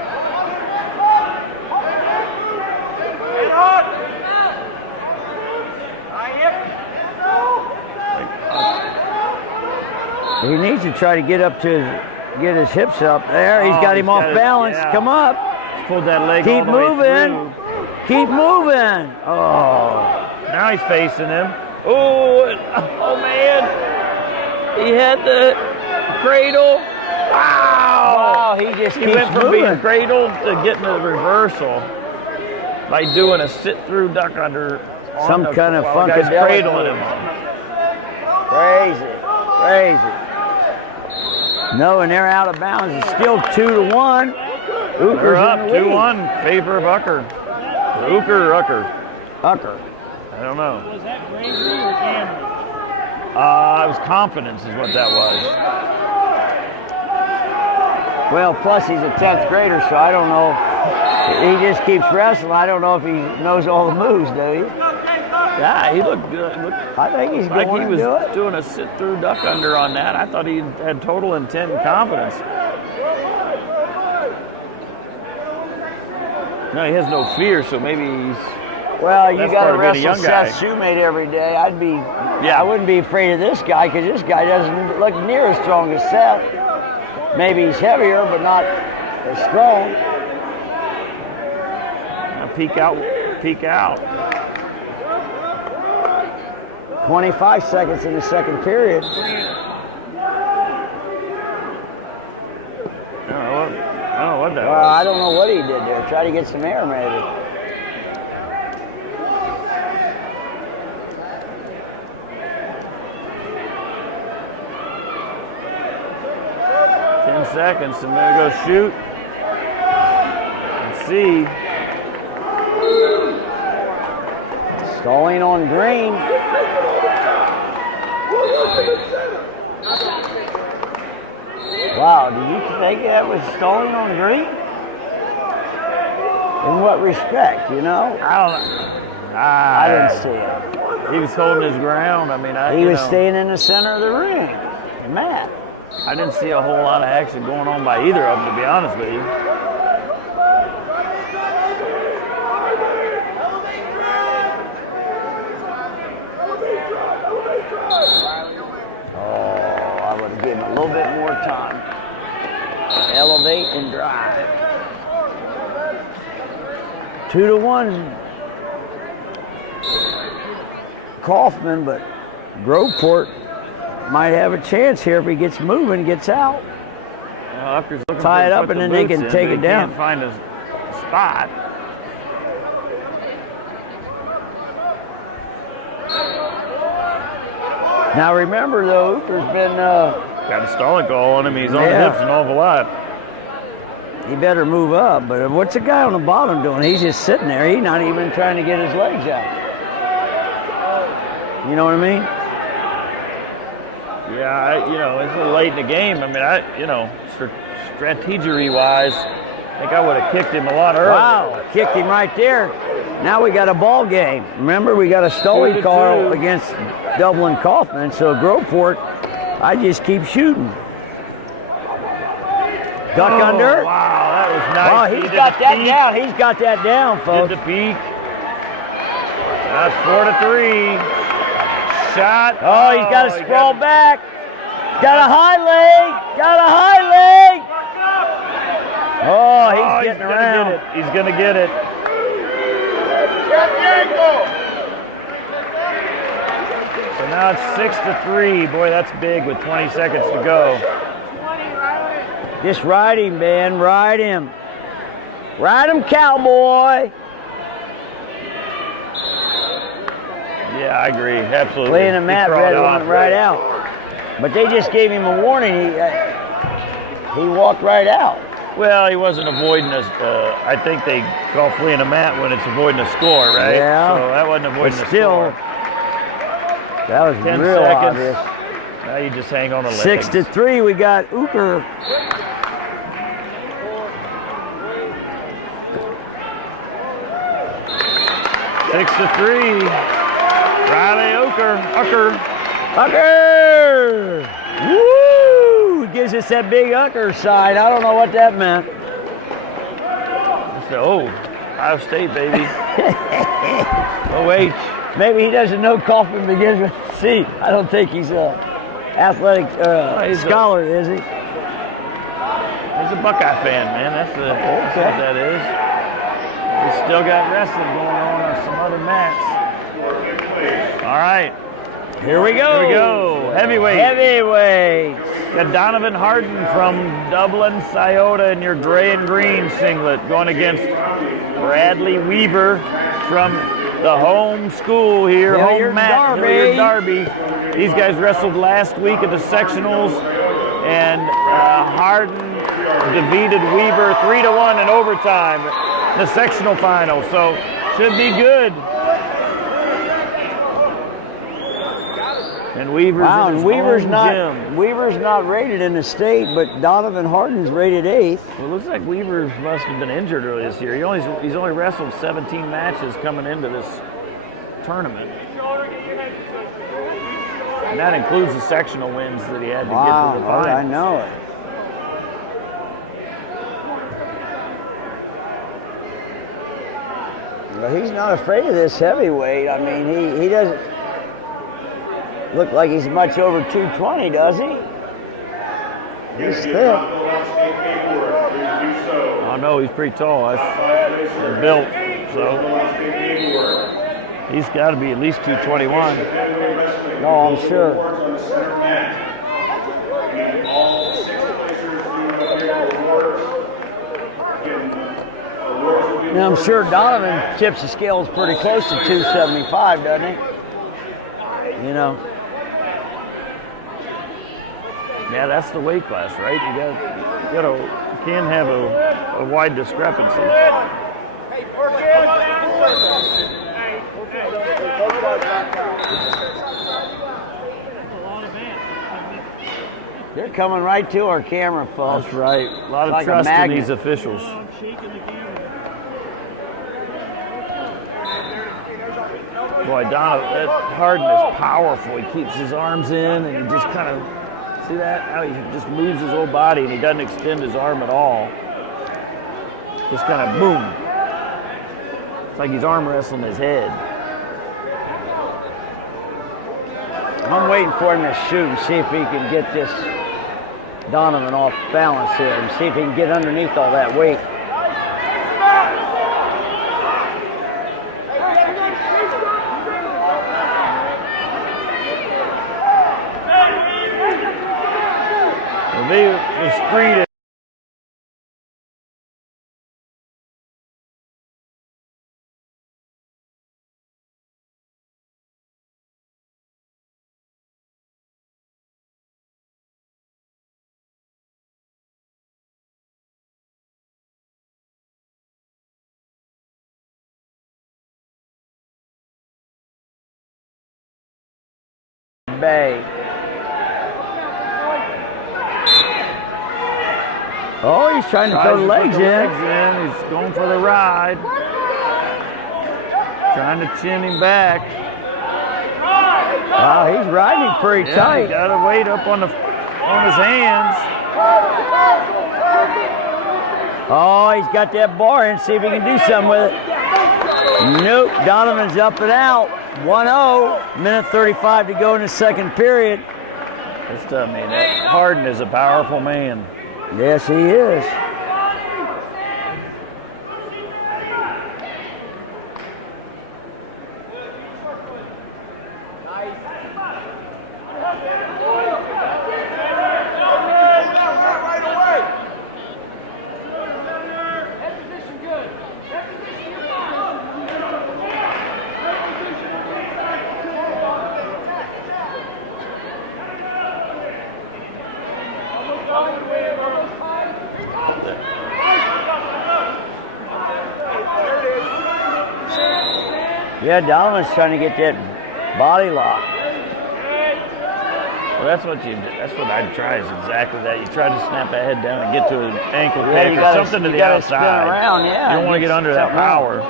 He needs to try to get his hips up. There, he's got him off balance. Yeah. Come up. He's pulled that leg Keep all the moving. way through. Keep moving. Oh. Now he's facing him. Oh man. He had the cradle. Wow. He just he keeps went from moving. being cradled to getting the reversal by doing a sit-through duck under. Some kind of funkadelic cradling him. Crazy. No, and they're out of bounds. It's still 2-1. They're up 2-1 favor of Ucker. Ucker or Ucker? Ucker. I don't know. Was that bravery or gambling? It was confidence is what that was. Well, plus he's a 10th grader, so I don't know. He just keeps wrestling. I don't know if he knows all the moves, do you? Yeah, he looked good. I think he's like going he was to do it. Doing a sit-through duck under on that. I thought he had total intent and confidence. No, he has no fear, so maybe he's. Well, you got to wrestle Seth Shoemate every day. I wouldn't be afraid of this guy because this guy doesn't look near as strong as Seth. Maybe he's heavier, but not as strong. Now peek out. 25 seconds in the second period. I don't know what that was. I don't know what he did there. Try to get some air, maybe. Seconds, and there goes shoot. Let's see. Stalling on green. Wow, did you think that was stalling on green? In what respect, you know? I didn't see it. He was holding his ground. I mean, he was staying in the center of the ring. Matt. I didn't see a whole lot of action going on by either of them, to be honest with you. I would have given him a little bit more time. Elevate and drive. 2-1. Kaufman, but Groveport might have a chance here if he gets moving, gets out. Tie it up, and then they can take it down. Can't find a spot. Now remember, though, Uker's been got a stalling call on him. He's on the hips an awful lot. He better move up. But what's the guy on the bottom doing? He's just sitting there. He's not even trying to get his legs out. You know what I mean? Yeah, it's a little late in the game. I mean, strategy-wise, I think I would have kicked him a lot earlier. Wow, kicked him right there. Now we got a ball game. Remember, we got a Stoley call against Dublin Kaufman, so Groveport, I just keep shooting. Duck under. Wow, that was nice. Oh, he's got that down. He's got that down, folks. Did the peak. That's 4-3. Shot. Oh, he's got to sprawl back. Got a high leg. Oh, he's getting around. Get it. He's going to get it. So now it's 6-3. Boy, that's big with 20 seconds to go. Just ride him, Ben. Ride him. Ride him, cowboy. Yeah, I agree. Absolutely. Playing a mat, red one right out. But they just gave him a warning. He walked right out. Well, he wasn't avoiding a. I think they call fleeing a mat when it's avoiding a score, right? Yeah. So that wasn't avoiding but a still, score. That was 10 real seconds. obvious. Now you just hang on the legs. 6-3. We got Uker. Six to 3. Riley Uker. Woo! Gives us that big Ucker sign. I don't know what that meant. Oh, Ohio State, baby. OH. Maybe he doesn't know Kaufman begins with C. I don't think he's an athletic scholar, is he? He's a Buckeye fan, man. That's what that is. We still got wrestling going on some other mats. All right. Here we go. Heavyweights. Got Donovan Harden from Dublin, Scioto in your gray and green singlet going against Bradley Weaver from the home school here, home mat, Hilliard Darby. These guys wrestled last week at the sectionals, and Harden defeated Weaver 3-1 in overtime, the sectional final. So should be good. And Weaver's in his home gym. Weaver's not rated in the state, but Donovan Harden's rated 8th. Well, it looks like Weaver must have been injured earlier this year. He's only wrestled 17 matches coming into this tournament. And that includes the sectional wins that he had to get to the finals. I know it. Well, he's not afraid of this heavyweight. I mean, he doesn't look like he's much over 220, does he? He's thick. Oh no, he's pretty tall. That's built, so he's got to be at least 221. No, I'm sure. Now, I'm sure Donovan tips the scales pretty close to 275, doesn't he? You know. Yeah, that's the weight class, right? You can't have a wide discrepancy. They're coming right to our camera, folks. That's right. A lot of trust in these officials. Boy, that Harden is powerful. He keeps his arms in, and he just kind of, see that? How he just moves his whole body, and he doesn't extend his arm at all. Just kind of boom. It's like he's arm wrestling his head. I'm waiting for him to shoot and see if he can get this Donovan off balance here and see if he can get underneath all that weight. The street Bay. Oh, he's trying to throw the legs in. He's going for the ride. Trying to chin him back. Wow, he's riding pretty tight. He got to weight up on his hands. Oh, he's got that bar in. See if he can do something with it. Nope, Donovan's up and out. 1-0, minute 35 to go in the second period. That's tough, man. Harden is a powerful man. Yes, he is. Yeah, Donovan's trying to get that body lock. Well, that's what I'd try is exactly that. You try to snap that head down and get to an ankle Yeah, pick you or gotta- something to you the gotta outside. spin around, yeah, You don't want to get get under that something power.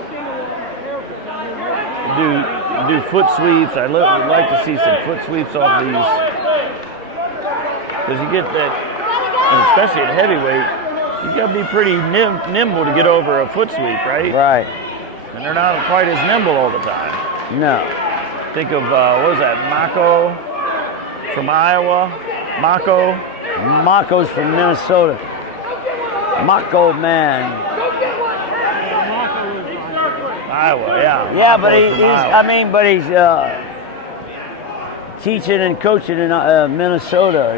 Do foot sweeps. I'd like to see some foot sweeps off these. Because you get that, and especially at heavyweight, you got to be pretty nimble to get over a foot sweep, right? Right. And they're not quite as nimble all the time. No. Think of, what was that, Mako from Iowa? Mako? Mako's from Minnesota. Mako man. Iowa, yeah. Yeah, but Mako's from Iowa. but he's teaching and coaching in Minnesota,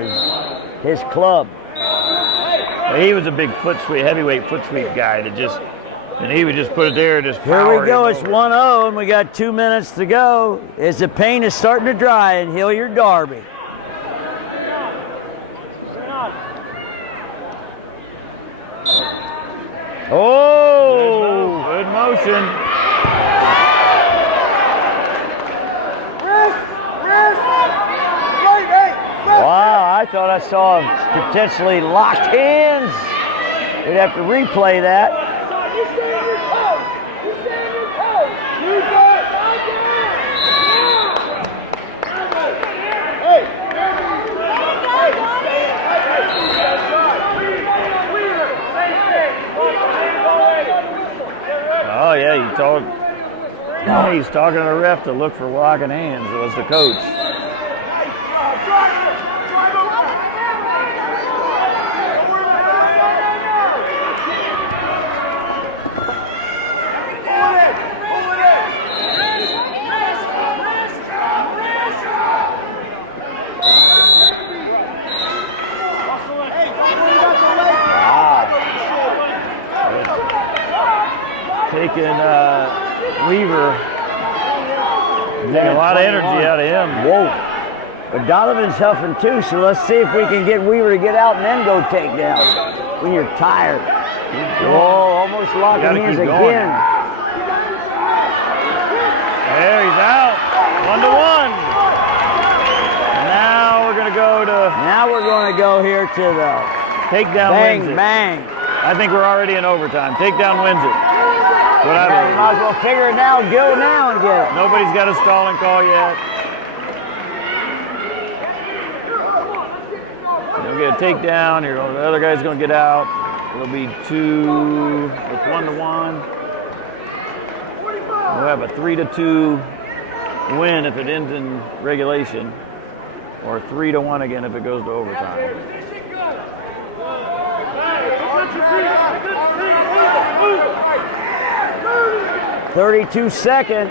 his club. Well, he was a big heavyweight foot sweep guy and he would just put it there and just Here power we go, it it's over. 1-0 and we got 2 minutes to go as the paint is starting to dry in Hilliard, Darby. Oh! Good motion. Wow, I thought I saw potentially locked hands. We'd have to replay that. You stay on your toes. You stay on your toes. You go side Oh yeah, he's talking to the ref to look for locking hands. It was the coach. Taking Weaver, taking a lot of energy out of him. Whoa. But Donovan's huffing too, so let's see if we can get Weaver to get out and then go take down when you're tired. Whoa, almost locking hands again. There, he's out. 1-1. Now we're going to go to... Now we're going to go here to the takedown bang, wins it. bang. I think we're already in overtime. Takedown wins it. What I Yeah, you believe. might as well figure it out, go now and get it. Nobody's got a stalling call yet. You'll get a takedown. The other guy's going to get out. It'll be 2 with 1-1. We'll have a 3-2 win if it ends in regulation, or 3-1 again if it goes to overtime. 32 seconds.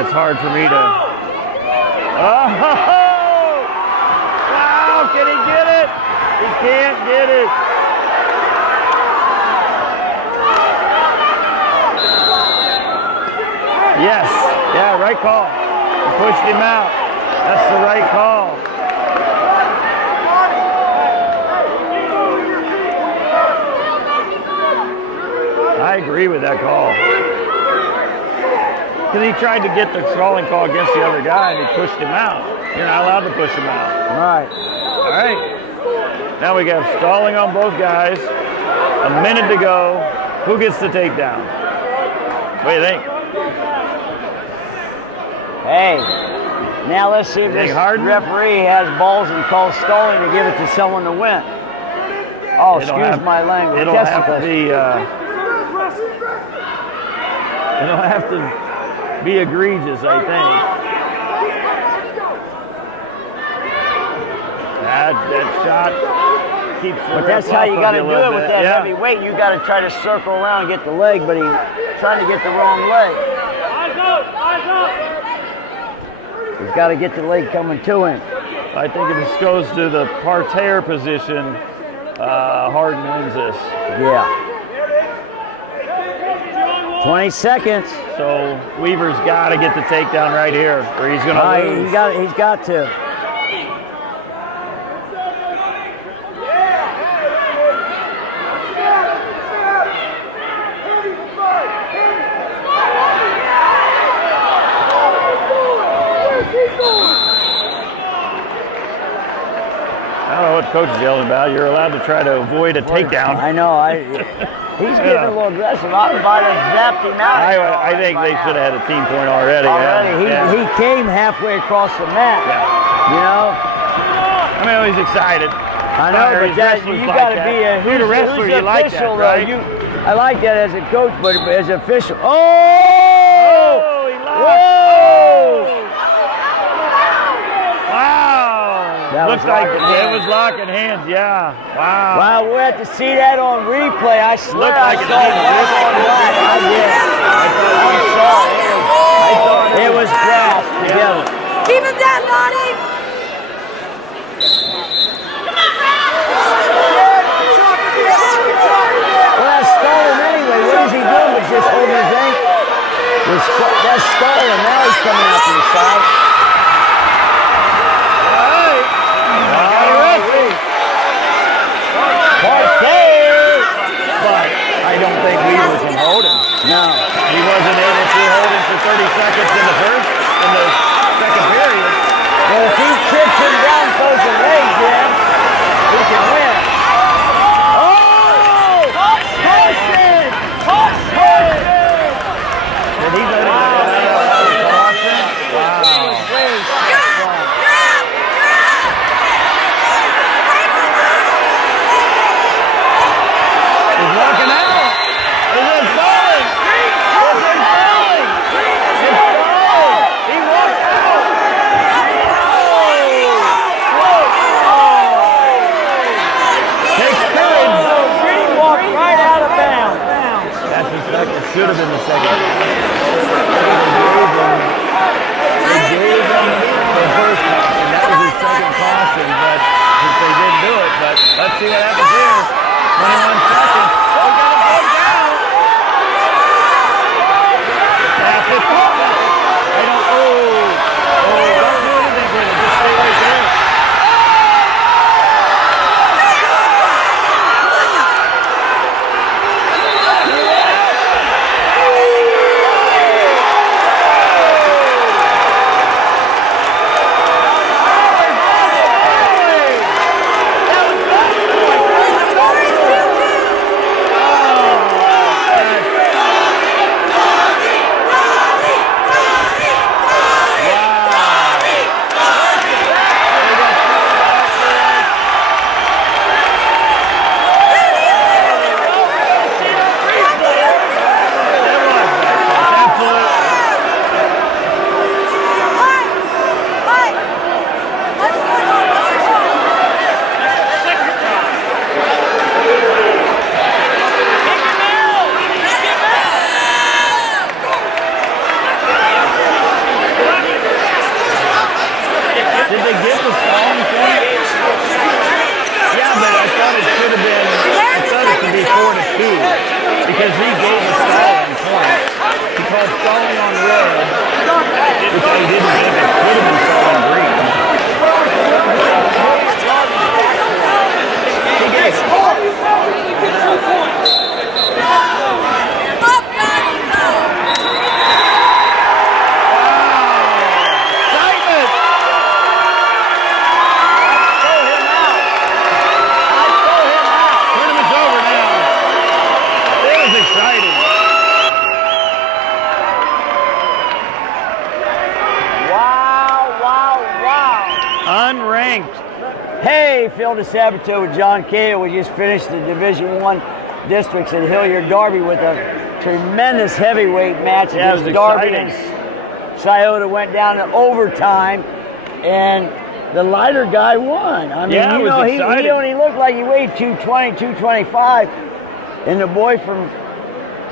It's hard for me to... Oh! Wow, can he get it? He can't get it. Yes, yeah, right call. He pushed him out. That's the right call. I agree with that call. Because he tried to get the stalling call against the other guy and he pushed him out. You're not allowed to push him out. Right. All right. Now we got stalling on both guys. A minute to go. Who gets the takedown? What do you think? Hey, now let's see if this referee has balls and calls stalling to give it to someone to win. Oh, excuse my language. It'll have to be... it'll have to be egregious, I think. That shot keeps the But that's how you got to do it with that yeah. heavy weight. You got to try to circle around and get the leg, but he's trying to get the wrong leg. He's got to get the leg coming to him. I think if this goes to the parterre position, Harden wins this. Yeah. 20 seconds. So Weaver's got to get the takedown right here, or he's going to lose. He's got to. I don't know what coach is yelling about. You're allowed to try to avoid a takedown. I know. He's getting a little aggressive. I might have zapped him out. I think they should have had a team point already. He came halfway across the mat. Yeah. You know? I mean, he's excited. I know, but you got to be a wrestler. You like that, right? I like that as a coach, but as an official. Oh! He lost. Whoa! Wow! Looks like it was locking hands. Yeah. Wow. Wow, we'll have to see that on replay. I swear I saw it. I thought it was grasped together. Keep him down, Lonnie! Well, that's stalling anyway. What is he doing but just holding his ankle? That's stalling. Now he's coming out to the side. But I don't think Weaver can hold him. No. He wasn't able to hold him for 30 seconds in the second period. Well, if he trips him down, throws a leg, Jim, he can win. Oh! Carson! Did he let him Carson? Wow. He's walking out. Is it falling? Is it falling? It's falling. He walked out. Takes courage. Green walked right out of bounds. That's the second. Should have been the second. They gave him the first caution. That was his second caution, but since they didn't do it, but let's see what happens here. 21 seconds. We got to go down. Now 15 seconds. I don't. Don't do anything with it. Just stay right there. Did they give the stalling point? Yeah, but I thought it should have been, I thought it should be 4-2 because he gave the stalling point. He called stalling on red, which I didn't think it could have been stalling green. He gave it. Unranked. Hey, Phil DeSabato with John Cahill. We just finished the Division I districts at Hilliard Darby with a tremendous heavyweight match against Darby and Scioto. Went down to overtime, and the lighter guy won. I mean, he only looked like he weighed 220, 225, and the boy from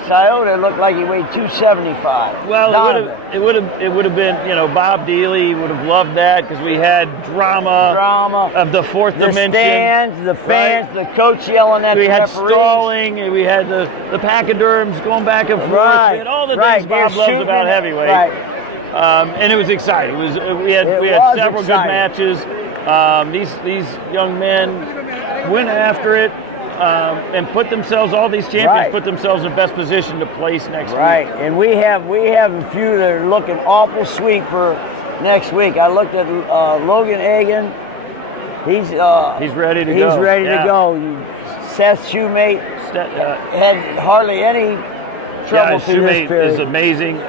Scioto looked like he weighed 275. Well, Donovan. it would have been, Bob Dealey would have loved that because we had drama of the fourth dimension. The stands, the fans, the coach yelling at the referees. We had stalling, we had the pachyderms going back and forth. We had all the things Bob loves about heavyweight. Right. And it was exciting. We had several good matches. These young men went after it. And put themselves, all these champions put themselves in best position to place next week. Right, and we have a few that are looking awful sweet for next week. I looked at Logan Egan. He's ready to go. He's ready to go. Seth Shoemate had hardly any trouble through this period. Is amazing.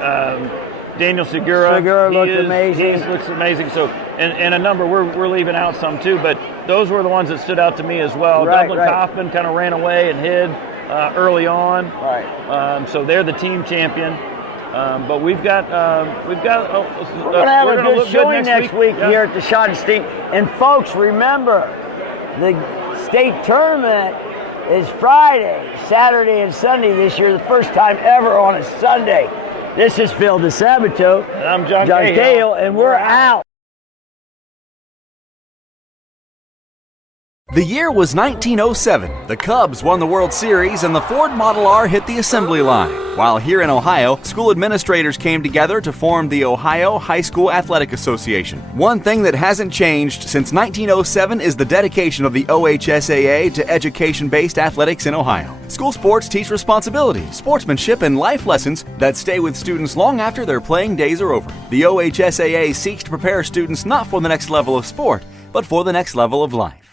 Daniel Segura looked amazing. He looks amazing. So, and a number we're leaving out some too, but those were the ones that stood out to me as well. Dublin Kaufman kind of ran away and hid early on. Right. So they're the team champion. But we're going to have a good showing next week here at the Schottenstein. And folks, remember, the state tournament is Friday, Saturday, and Sunday this year. The first time ever on a Sunday. This is Phil DeSabato. And I'm John Cahill, and we're out. The year was 1907. The Cubs won the World Series and the Ford Model R hit the assembly line. While here in Ohio, school administrators came together to form the Ohio High School Athletic Association. One thing that hasn't changed since 1907 is the dedication of the OHSAA to education-based athletics in Ohio. School sports teach responsibility, sportsmanship, and life lessons that stay with students long after their playing days are over. The OHSAA seeks to prepare students not for the next level of sport, but for the next level of life.